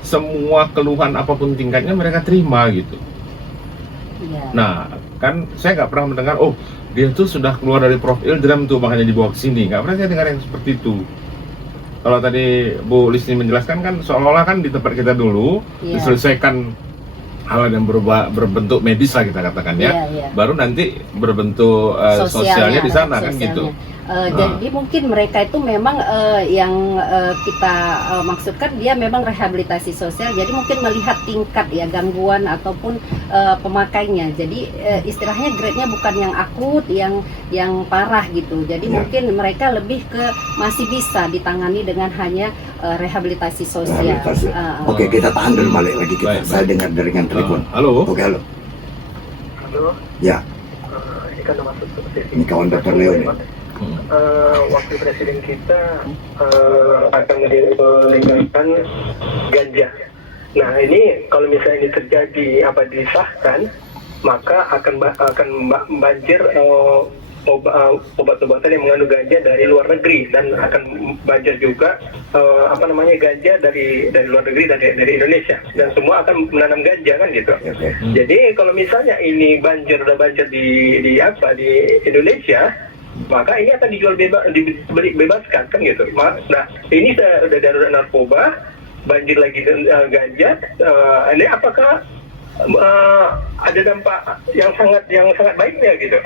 semua keluhan apapun tingkatnya mereka terima gitu. ya. Nah, kan saya nggak pernah mendengar, oh dia tuh sudah keluar dari Prof. Ildram tuh makanya dibawa ke sini. Nggak pernah saya dengar yang seperti itu. Kalau tadi Bu Lisni menjelaskan kan seolah-olah kan di tempat kita dulu Iya. diselesaikan hal yang berbentuk medis lah kita katakan ya. Iya. Baru nanti berbentuk sosialnya di sana kan gitu. Jadi mungkin mereka itu memang yang kita maksudkan dia memang rehabilitasi sosial. Jadi mungkin melihat tingkat ya gangguan ataupun pemakainya. Jadi istilahnya grade-nya bukan yang akut, yang parah gitu. Jadi mungkin mereka lebih ke masih bisa ditangani dengan hanya rehabilitasi sosial. Oke, kita tahan dulu, balik lagi kita. Baik, Saya dengar dari telepon. Halo. Oke, halo. Halo, Ya, ini kan masuk ke sesi. ini kawan Dr. Leo nih. Wakil Presiden kita akan melegalkan ganja. Nah ini kalau misalnya ini terjadi disahkan, maka akan banjir obat-obatan yang mengandung ganja dari luar negeri, dan akan banjir juga ganja dari luar negeri, dari Indonesia, dan semua akan menanam ganja kan gitu. Oke. Jadi kalau misalnya ini udah banjir di Indonesia, maka ini akan dijual bebaskan kan gitu. Nah ini sudah darurat narkoba, banjir lagi ganja. Ini apakah ada dampak yang sangat baiknya gitu?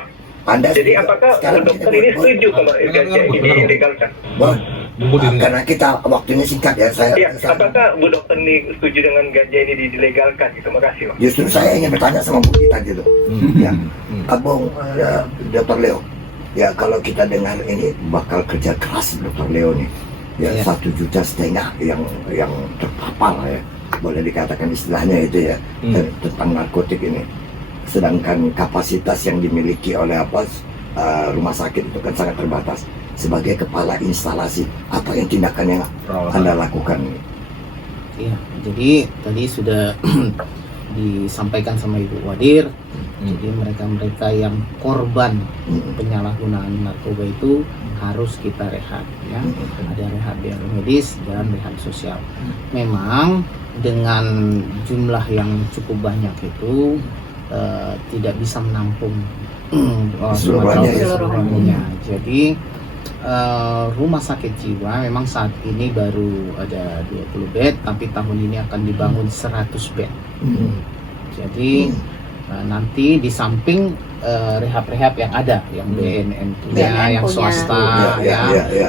Jadi apakah dokter ini setuju kalau ganja ini dilegalkan? Karena kita waktunya singkat ya, Apakah Bu Dokter ini setuju dengan ganja ini dilegalkan? Gitu. Makasih Pak. Justru saya ingin bertanya sama Bu Dita gitu. Ya, Abang Dr. Leo. Ya kalau kita dengar ini bakal kerja keras Dr. Leo nih. Ya 1,5 juta yang terpapar ya, boleh dikatakan istilahnya itu ya, tentang narkotik ini. Sedangkan kapasitas yang dimiliki oleh rumah sakit itu kan sangat terbatas. Sebagai kepala instalasi, apa yang tindakan yang Anda lakukan? Iya, jadi tadi sudah disampaikan sama Ibu Wadir. Jadi mereka-mereka yang korban penyalahgunaan narkoba itu harus kita rehab ya. Ada rehab yang medis dan rehab sosial. Memang dengan jumlah yang cukup banyak itu tidak bisa menampung seluruhnya. Jadi rumah sakit jiwa memang saat ini baru ada 20 bed, tapi tahun ini akan dibangun 100 bed. Jadi nanti di samping rehab-rehab yang ada, yang BNN punya, yang swasta,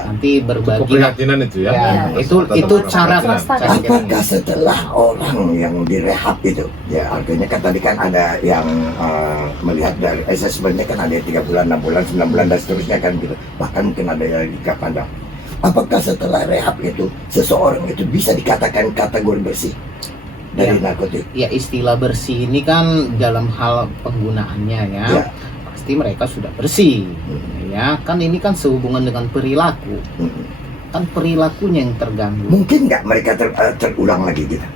nanti berbagi. Keprihatinan itu ya. Itu cara. Apakah setelah orang yang direhab itu, ya artinya kan tadi kan ada yang melihat dari assessmentnya kan ada 3 bulan, 6 bulan, 9 bulan dan seterusnya kan gitu. Bahkan mungkin ada yang jangka panjang. Apakah setelah rehab itu seseorang itu bisa dikatakan kategori bersih dari narkotik? Ya, istilah bersih ini kan dalam hal penggunaannya ya. Pasti mereka sudah bersih. Ya, kan ini kan sehubungan dengan perilaku. Kan perilakunya yang terganggu. Mungkin nggak mereka terulang lagi gitu?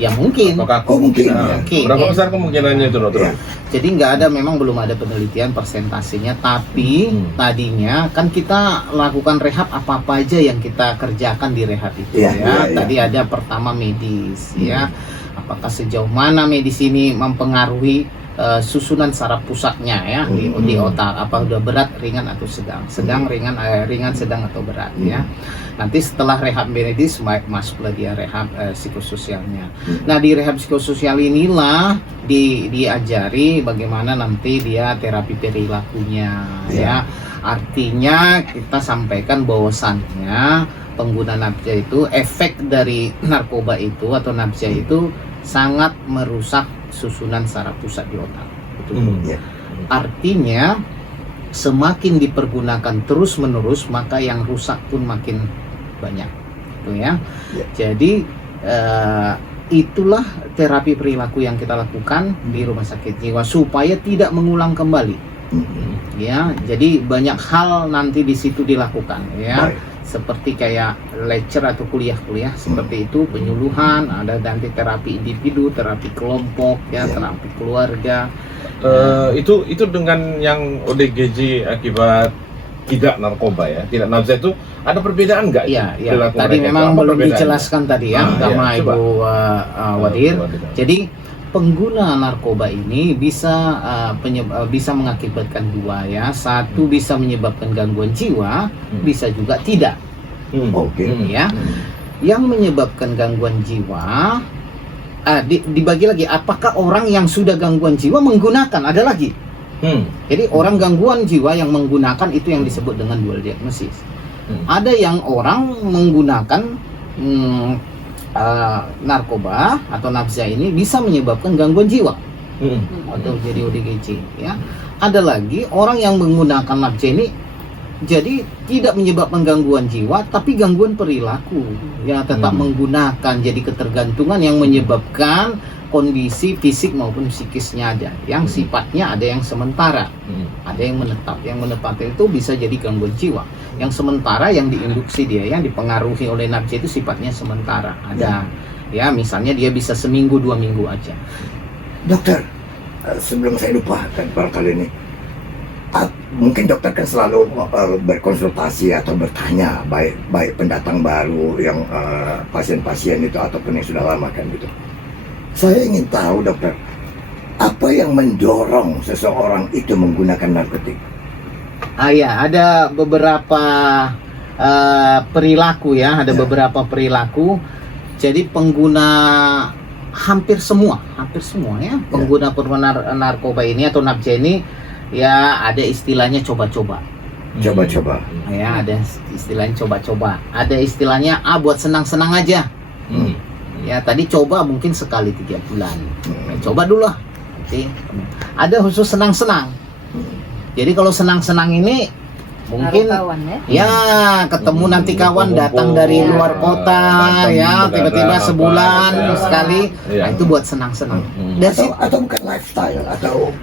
Ya mungkin. Mungkin. Berapa besar kemungkinannya itu dokter? Jadi nggak ada, memang belum ada penelitian persentasenya. Tapi tadinya kan kita lakukan rehab apa aja yang kita kerjakan di rehab itu Tadi ada pertama medis ya. Apakah sejauh mana medis ini mempengaruhi susunan saraf pusatnya ya di otak, apa udah berat, ringan atau sedang, ringan, sedang atau berat ya. Nanti setelah rehab medis masuklah dia rehab psikososialnya. Nah di rehab psikososial inilah diajari bagaimana nanti dia terapi perilakunya ya. Artinya kita sampaikan bahwasannya pengguna nafza itu, efek dari narkoba itu atau nafza itu sangat merusak susunan saraf pusat di otak. Artinya semakin dipergunakan terus-menerus, maka yang rusak pun makin banyak, gitu ya. Jadi itulah terapi perilaku yang kita lakukan di rumah sakit jiwa supaya tidak mengulang kembali. Ya, jadi banyak hal nanti di situ dilakukan, ya. Seperti kayak lecture atau kuliah-kuliah seperti itu, penyuluhan, ada nanti terapi individu, terapi kelompok, ya, terapi keluarga. Itu dengan yang ODGJ akibat tidak narkoba ya, tidak nafsa itu ada perbedaan nggak? Iya, iya. Perilaku Tadi mereka memang itu? Apa belum perbedaannya? dijelaskan tadi ya, sama Iya, coba. Ibu Wadir. Jadi pengguna narkoba ini bisa bisa mengakibatkan dua ya. Satu bisa menyebabkan gangguan jiwa, bisa juga tidak. Ya. Yang menyebabkan gangguan jiwa dibagi lagi, apakah orang yang sudah gangguan jiwa menggunakan, ada lagi. Jadi orang gangguan jiwa yang menggunakan itu yang disebut dengan dual diagnosis. Ada yang orang menggunakan narkoba atau nafsa ini bisa menyebabkan gangguan jiwa atau jadi ODGJ, ya. Ada lagi orang yang menggunakan nafsa ini jadi tidak menyebabkan gangguan jiwa tapi gangguan perilaku, ya, tetap menggunakan, jadi ketergantungan yang menyebabkan kondisi fisik maupun psikisnya ada yang sifatnya ada yang sementara, ada yang menetap. Yang menetap itu bisa jadi gangguan jiwa. Yang sementara yang diinduksi dia, yang dipengaruhi oleh nafsu itu sifatnya sementara, ada. Ya, misalnya dia bisa seminggu 2 minggu aja. Dokter, sebelum saya lupa kan kali ini, mungkin dokter kan selalu berkonsultasi atau bertanya baik pendatang baru yang pasien-pasien itu ataupun yang sudah lama kan gitu. Saya ingin tahu dokter, apa yang mendorong seseorang itu menggunakan narkotik? Ya, ada beberapa perilaku ya, ada beberapa perilaku. Jadi pengguna hampir semua ya, pengguna narkoba ini atau nafsa ini ya ada istilahnya coba-coba. Coba-coba. Ya, ada istilahnya coba-coba. Ada istilahnya buat senang-senang aja. Ya, tadi coba mungkin sekali 3 bulan. Ya, coba dulu lah. Nanti ada khusus senang-senang. Jadi kalau senang-senang ini mungkin kawan, ya ketemu nanti kawan datang dari luar kota, ya, tiba-tiba sebulan sekali. Nah, itu buat senang-senang. Atau bukan lifestyle atau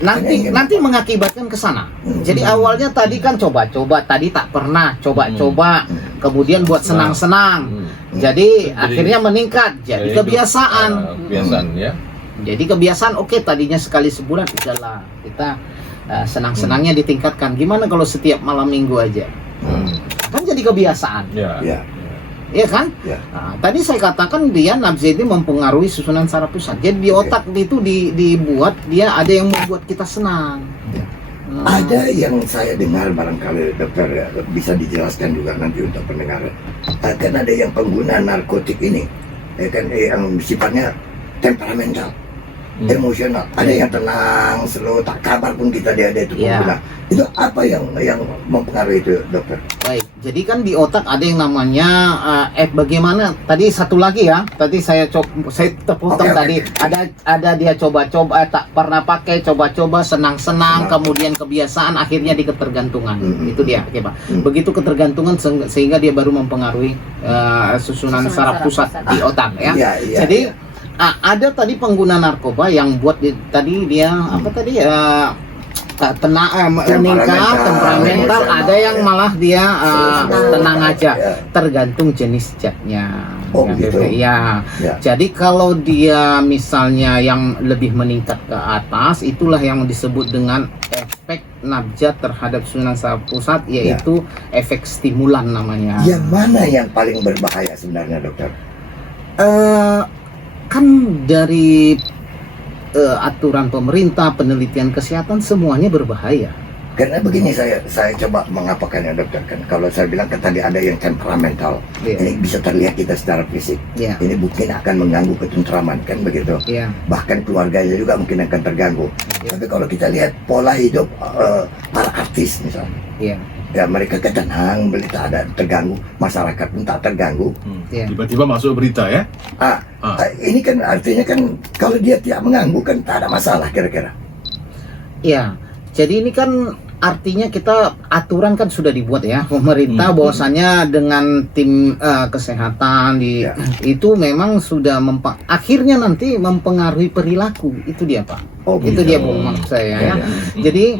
nanti mengakibatkan ke sana. Jadi awalnya tadi kan coba-coba, tadi tak pernah coba-coba, kemudian buat senang-senang. Jadi akhirnya meningkat, jadi kebiasaan. Kebiasaan ya. Jadi kebiasaan, oke, tadinya sekali sebulan, udahlah kita senang-senangnya ditingkatkan. Gimana kalau setiap malam minggu aja? Kan jadi kebiasaan. Iya kan? Nah, tadi saya katakan dia nafsu ini mempengaruhi susunan saraf pusat. Jadi di otak itu dibuat, dia ada yang membuat kita senang. Ada yang saya dengar barangkali dokter ya, bisa dijelaskan juga nanti untuk pendengar. Kan ada yang pengguna narkotik ini, ya kan, yang sifatnya temperamental, emosional. Ada yang tenang, slow, tak kabar pun kita dia ada itu pengguna. Itu apa yang mempengaruhi itu dokter? Baik, jadi kan di otak ada yang namanya bagaimana tadi satu lagi ya. Tadi saya terpotong tadi. Ada dia coba-coba, tak pernah pakai, coba-coba, senang-senang, kemudian kebiasaan, akhirnya di ketergantungan. Itu dia, oke, Pak. Begitu ketergantungan sehingga dia baru mempengaruhi susunan saraf pusat di otak ya. Jadi ada tadi pengguna narkoba yang buat tadi dia apa tadi meningkat, temperamental, ada yang malah dia tenang aja, tergantung jenis zatnya. Gitu. Ya. Jadi kalau dia misalnya yang lebih meningkat ke atas, itulah yang disebut dengan efek nafza terhadap susunan saraf pusat, yaitu efek stimulan namanya. Yang mana yang paling berbahaya sebenarnya dokter? Kan dari aturan pemerintah, penelitian kesehatan, semuanya berbahaya. Karena begini, saya coba mengapakannya dokter, kan kalau saya bilang kan tadi ada yang temperamental, ini bisa terlihat kita secara fisik, ini mungkin akan mengganggu ketentraman kan begitu, bahkan keluarganya juga mungkin akan terganggu. Tapi kalau kita lihat pola hidup para artis misalnya, ya mereka tenang, berita ada terganggu, masyarakat pun tak terganggu. Tiba-tiba masuk berita ya. Ini kan artinya kan kalau dia tidak mengganggu kan tak ada masalah kira-kira. Ya, jadi ini kan artinya kita aturan kan sudah dibuat ya pemerintah bahwasannya dengan tim kesehatan itu memang sudah akhirnya nanti mempengaruhi perilaku. Itu dia Pak. Itu dia Bu maksud saya ya. Jadi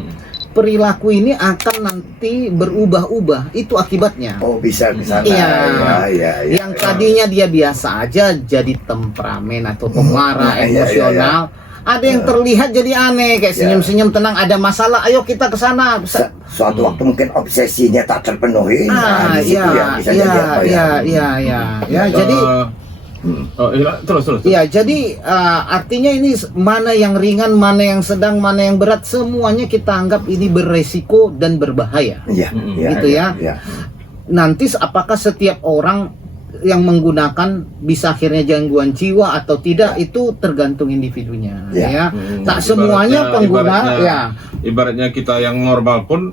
perilaku ini akan nanti berubah-ubah, itu akibatnya. Bisa iya. Yang tadinya dia biasa aja jadi temperamen atau pemarah, emosional. Ada yang terlihat jadi aneh, kayak senyum-senyum tenang, ada masalah, ayo kita ke sana. Suatu waktu mungkin obsesinya tak terpenuhi. Jadi terus. Ya, jadi artinya ini mana yang ringan, mana yang sedang, mana yang berat, semuanya kita anggap ini beresiko dan berbahaya. Gitu ya. Nanti apakah setiap orang yang menggunakan bisa akhirnya gangguan jiwa atau tidak, itu tergantung individunya ya. Tak semuanya pengguna ibaratnya kita yang normal pun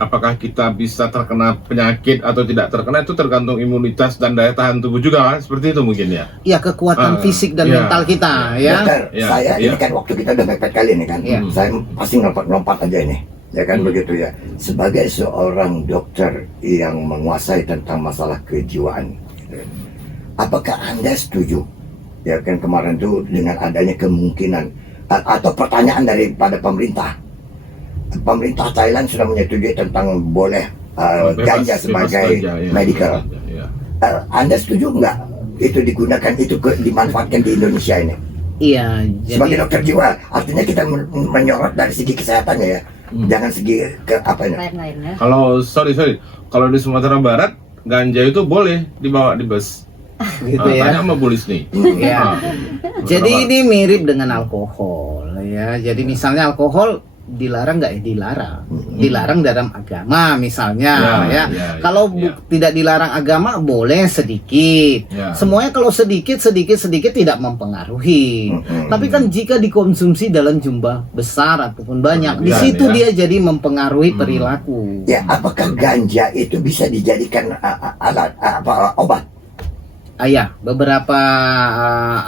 apakah kita bisa terkena penyakit atau tidak terkena itu tergantung imunitas dan daya tahan tubuh juga kan, seperti itu mungkin ya. Ya, kekuatan fisik dan mental kita ya. Dokter, saya ini kan waktu kita udah mepet kali ini kan. Saya pasti ngelompat aja ini. Ya kan begitu ya. Sebagai seorang dokter yang menguasai tentang masalah kejiwaan, apakah Anda setuju ya kan kemarin tuh dengan adanya kemungkinan atau pertanyaan daripada pemerintah Thailand sudah menyetujui tentang boleh ganja sebagai medical. Anda setuju nggak itu digunakan, itu dimanfaatkan di Indonesia ini? Iya. Sebagai dokter jiwa, artinya kita menyorot dari segi kesehatannya ya, jangan segi ke apa ya? Kalau kalau di Sumatera Barat ganja itu boleh dibawa di bus. Gitu ya. Tanya sama Bu Lisni. Jadi ini mirip dengan alkohol ya. Jadi misalnya alkohol dilarang nggak ya? Dilarang dalam agama misalnya Kalau tidak dilarang agama boleh sedikit. Semuanya kalau sedikit tidak mempengaruhi. Tapi kan jika dikonsumsi dalam jumlah besar ataupun banyak, di situ dia jadi mempengaruhi perilaku. Ya, apakah ganja itu bisa dijadikan alat obat? Ya, beberapa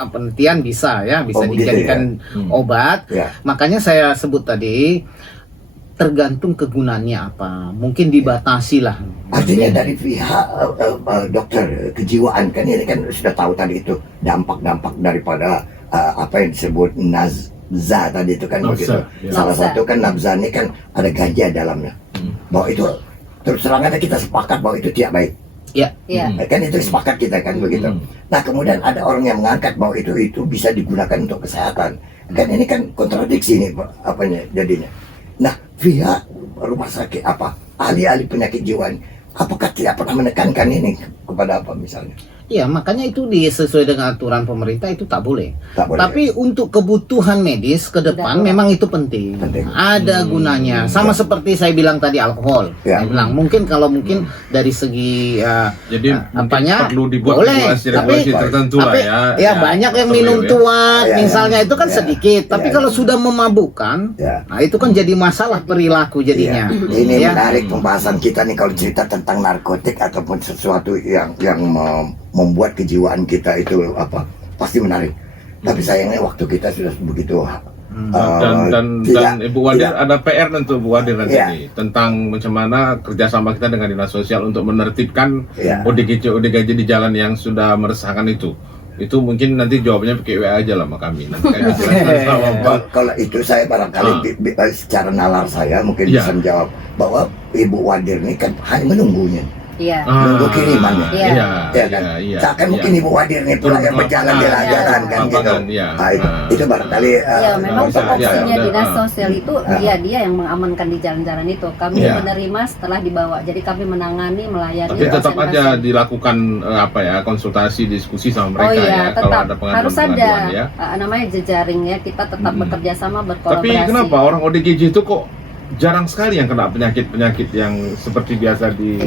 penelitian bisa dijadikan obat. Makanya saya sebut tadi tergantung kegunaannya apa. Mungkin dibatasi lah. Artinya dari pihak dokter kejiwaan kan ini kan sudah tahu tadi itu dampak-dampak daripada apa yang disebut nabza tadi itu kan begitu. Salah satu kan nabza ini kan ada ganja dalamnya. Bahwa itu terus terang aja kita sepakat bahwa itu tidak baik. Kan itu sepakat kita kan begitu. Nah kemudian ada orang yang mengangkat bahwa itu bisa digunakan untuk kesehatan. Kan ini kan kontradiksi nih apanya jadinya. Nah pihak rumah sakit ahli-ahli penyakit jiwa, apakah tidak pernah menekankan ini kepada apa misalnya? Iya, makanya itu sesuai dengan aturan pemerintah itu tak boleh. Tapi untuk kebutuhan medis ke depan memang itu penting. Ada gunanya. Sama seperti saya bilang tadi alkohol. Saya bilang mungkin dari segi jadi apanya perlu dibuat regulasi tertentu lah ya. Ya banyak yang minum tua misalnya itu kan sedikit. Tapi kalau sudah memabukkan, nah itu kan jadi masalah perilaku jadinya. Ini menarik pembahasan kita nih kalau cerita tentang narkotik ataupun sesuatu yang membuat kejiwaan kita itu pasti menarik. Tapi sayangnya waktu kita sudah begitu. Dan Ibu Wadir ada PR tentu Bu Wadir nanti ini tentang bagaimana kerjasama kita dengan Dinas Sosial untuk menertibkan ODGJ di jalan yang sudah meresahkan itu. Itu mungkin nanti jawabnya pakai WA aja lah sama kami. Kalau itu saya barangkali secara nalar saya mungkin bisa menjawab bahwa Ibu Wadir ini kan hanya menunggunya. Nunggu kirimannya. Seakan mungkin Ibu Wadir ini pula yang berjalan di jalan kan gitu. Itu barangkali memang fungsinya Dinas Sosial itu dia yang mengamankan di jalan-jalan itu. Kami menerima setelah dibawa. Jadi kami menangani, melayani. Tapi tetap aja dilakukan konsultasi, diskusi sama mereka kalau ada pengaduan. Harus ada namanya jejaring ya. Kita tetap bekerja sama, berkolaborasi. Tapi kenapa orang ODGJ itu kok jarang sekali yang kena penyakit yang seperti biasa di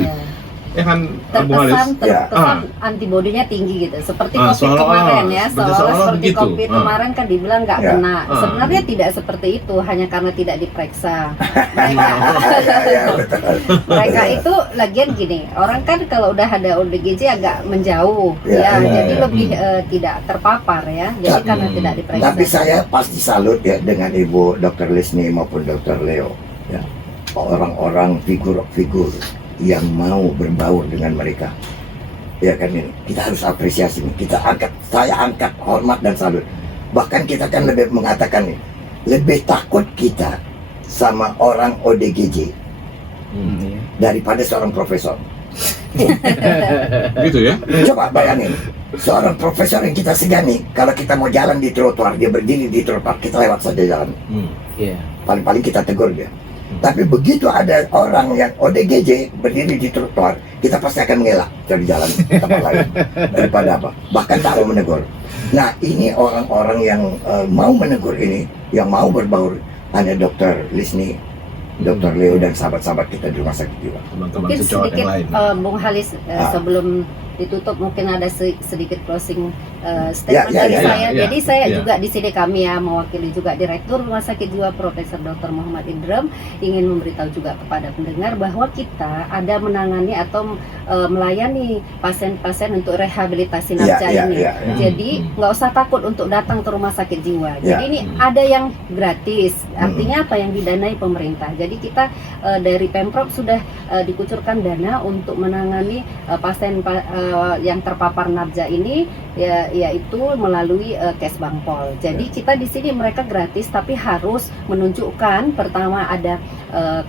terkesan antibodinya tinggi gitu, seperti COVID kemarin ya, seolah seperti COVID kemarin kan dibilang nggak kena. Sebenarnya tidak seperti itu, hanya karena tidak diperiksa. Mereka itu lagian gini, orang kan kalau udah ada ODGJ agak menjauh, jadi lebih tidak terpapar ya. Jadi karena tidak diperiksa. Tapi saya pasti salut ya dengan Ibu Dr. Lisni maupun Dr. Leo. orang-orang figur-figur yang mau berbaur dengan mereka. Ya kan, ini kita harus apresiasi, saya angkat hormat dan salut. Bahkan kita kan lebih mengatakan nih, lebih takut kita sama orang ODGJ daripada seorang profesor. Gitu ya? Coba bayangin, seorang profesor yang kita segani, kalau kita mau jalan di trotoar, dia berdiri di trotoar, kita lewat saja jalan. Paling-paling kita tegur dia. Tapi begitu ada orang yang ODGJ berdiri di trotoar, kita pasti akan mengelak dari jalan tempat lain. Daripada apa? Bahkan tak mau menegur. Nah, ini orang-orang yang mau menegur ini, yang mau berbaur, hanya Dr. Lisni, Dr. Leo dan sahabat-sahabat kita di rumah sakit jiwa. Teman-teman Mungkin sejawat sedikit yang lain. Bung Halis sebelum ditutup mungkin ada sedikit closing statement dari saya. Jadi saya juga di sini kami ya mewakili juga Direktur Rumah Sakit Jiwa Profesor Dr. Muhammad Idrem ingin memberitahu juga kepada pendengar bahwa kita ada menangani atau melayani pasien-pasien untuk rehabilitasi nafsa ini. Jadi nggak usah takut untuk datang ke rumah sakit jiwa. Jadi ini ada yang gratis. Artinya apa, yang didanai pemerintah. Jadi kita dari Pemprov sudah dikucurkan dana untuk menangani pasien yang terpapar nafsa ini, yaitu melalui Kes Bangpol. Jadi kita di sini mereka gratis, tapi harus menunjukkan pertama ada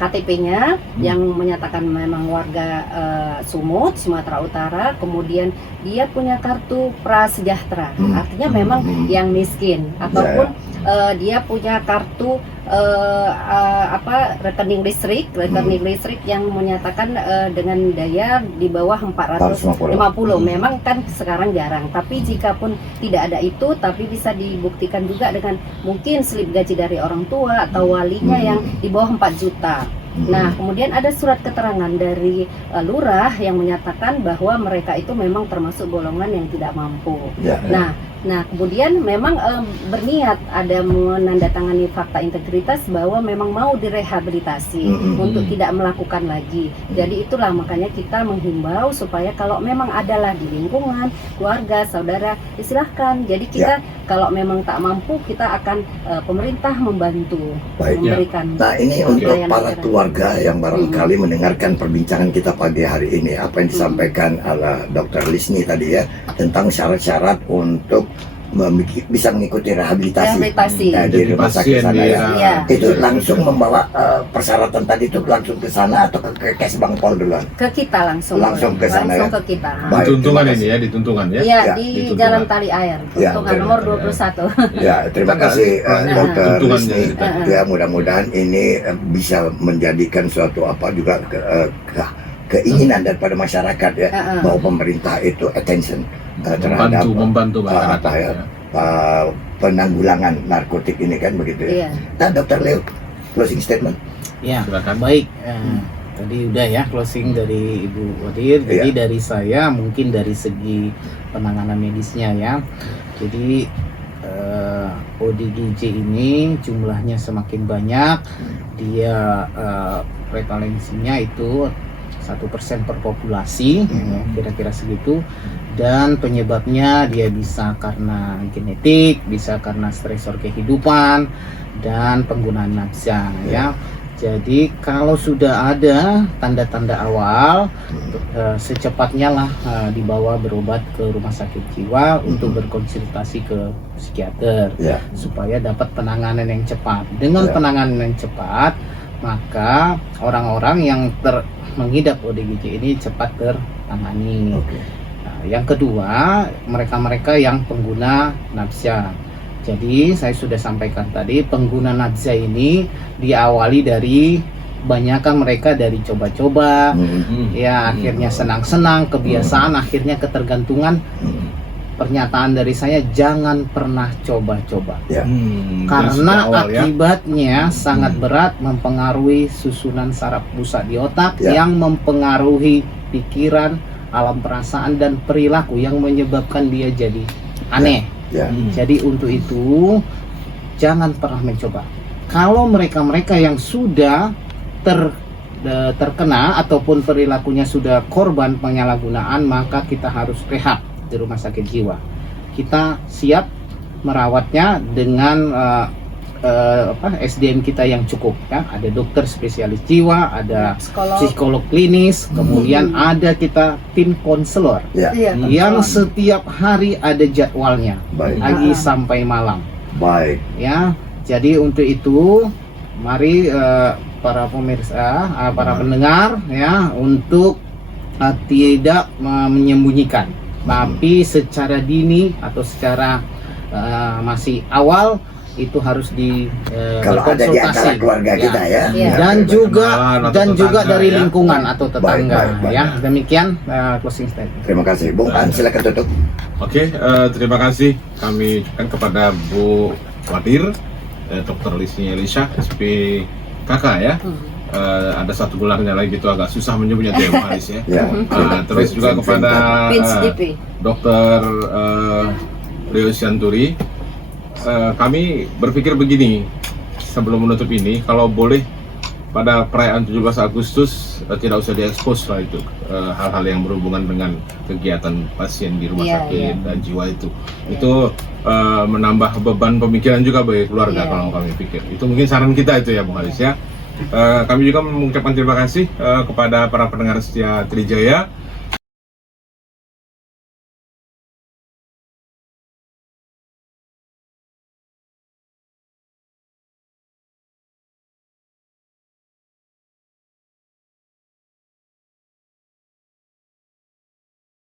KTP-nya yang menyatakan memang warga Sumut, Sumatera Utara, kemudian dia punya kartu prasejahtera, artinya memang yang miskin, ataupun dia punya kartu rekening listrik yang menyatakan dengan daya di bawah 450. Memang kan sekarang jarang, tapi jika pun tidak ada itu, tapi bisa dibuktikan juga dengan mungkin slip gaji dari orang tua atau walinya yang di bawah 4 juta. Nah, kemudian ada surat keterangan dari lurah yang menyatakan bahwa mereka itu memang termasuk golongan yang tidak mampu. Nah, kemudian memang berniat ada menandatangani fakta integritas bahwa memang mau direhabilitasi untuk tidak melakukan lagi. Jadi itulah makanya kita menghimbau supaya kalau memang adalah di lingkungan, keluarga, saudara, silahkan. Jadi kita kalau memang tak mampu, kita akan pemerintah membantu memberikan. Nah, ini untuk para keluarga yang barangkali mendengarkan perbincangan kita pagi hari ini, apa yang disampaikan oleh Dr. Lisni tadi ya, tentang syarat-syarat untuk bisa mengikuti rehabilitasi di rumah sakit sana itu langsung membawa persyaratan tadi itu langsung ke sana atau ke Kes Bangpol duluan? Ke kita langsung ke sana, langsung ke kita. Dituntungan ini ya, dituntungan ya? Iya, di Jalan Tali Air, tuntungan nomor 21. Ya, terima kasih Dr. Lisni. Ya, mudah-mudahan ini bisa menjadikan suatu juga keinginan daripada masyarakat ya, bahwa pemerintah itu attention terhadap membantu masyarakat penanggulangan narkotik ini kan begitu ya. Nah, Dr. Leo, closing statement. Ya, baik. Tadi udah ya closing dari Ibu Wadir. Jadi dari saya mungkin dari segi penanganan medisnya ya. Jadi ODGJ ini jumlahnya semakin banyak. Dia prevalensinya itu 1% per populasi, kira-kira segitu. Dan penyebabnya dia bisa karena genetik, bisa karena stresor kehidupan, dan penggunaan nafsa ya. Jadi kalau sudah ada tanda-tanda awal, secepatnya lah dibawa berobat ke rumah sakit jiwa untuk berkonsultasi ke psikiater supaya dapat penanganan yang cepat. Dengan penanganan yang cepat, maka orang-orang yang mengidap ODGJ ini cepat tertangani. Nah, yang kedua, mereka-mereka yang pengguna nafsa. Jadi saya sudah sampaikan tadi, pengguna nafsa ini diawali dari banyakkan mereka dari coba-coba, ya akhirnya senang-senang, kebiasaan, akhirnya ketergantungan. Pernyataan dari saya, jangan pernah coba-coba, karena akibatnya sangat berat, mempengaruhi susunan saraf pusat di otak, yang mempengaruhi pikiran, alam perasaan dan perilaku, yang menyebabkan dia jadi aneh. Jadi untuk itu jangan pernah mencoba. Kalau mereka-mereka yang sudah terkena ataupun perilakunya sudah korban penyalahgunaan, maka kita harus rehab di rumah sakit jiwa. Kita siap merawatnya dengan SDM kita yang cukup ya. Ada dokter spesialis jiwa, ada Psikolog. psikolog klinis, kemudian ada kita tim konselor Ya. Iya, yang betul. setiap hari ada jadwalnya, Baik. pagi sampai malam Baik. ya. Jadi untuk itu mari para pemirsa, para pendengar ya, untuk tidak menyembunyikan, tapi secara dini atau secara masih awal itu harus Kalau ada di antara berkonsultasi, keluarga ya. kita ya. Iya. Dan Baik. juga Kenalan atau dan juga tetangga, dari ya. lingkungan atau tetangga baik. ya. Demikian closing statement. Terima kasih. Bung An, silakan tutup. Oke, terima kasih kami kan kepada Bu Wadir, Dr. Lisni Elisha, SPKK ya. Ada satu gelarnya lagi itu agak susah menyebutnya tuh ya, Bu Haris ya. Ya. Terus juga kepada Pins DP. Dr. Leo Sianturi. Kami berpikir begini, sebelum menutup ini, kalau boleh pada perayaan 17 Agustus tidak usah diekspos lah itu hal-hal yang berhubungan dengan kegiatan pasien di rumah Iya, sakit iya. dan jiwa itu. Itu menambah beban pemikiran juga bagi keluarga Iya. kalau kami pikir. Itu mungkin saran kita itu ya, Bung Haris ya. Kami juga mengucapkan terima kasih kepada para pendengar setia Trijaya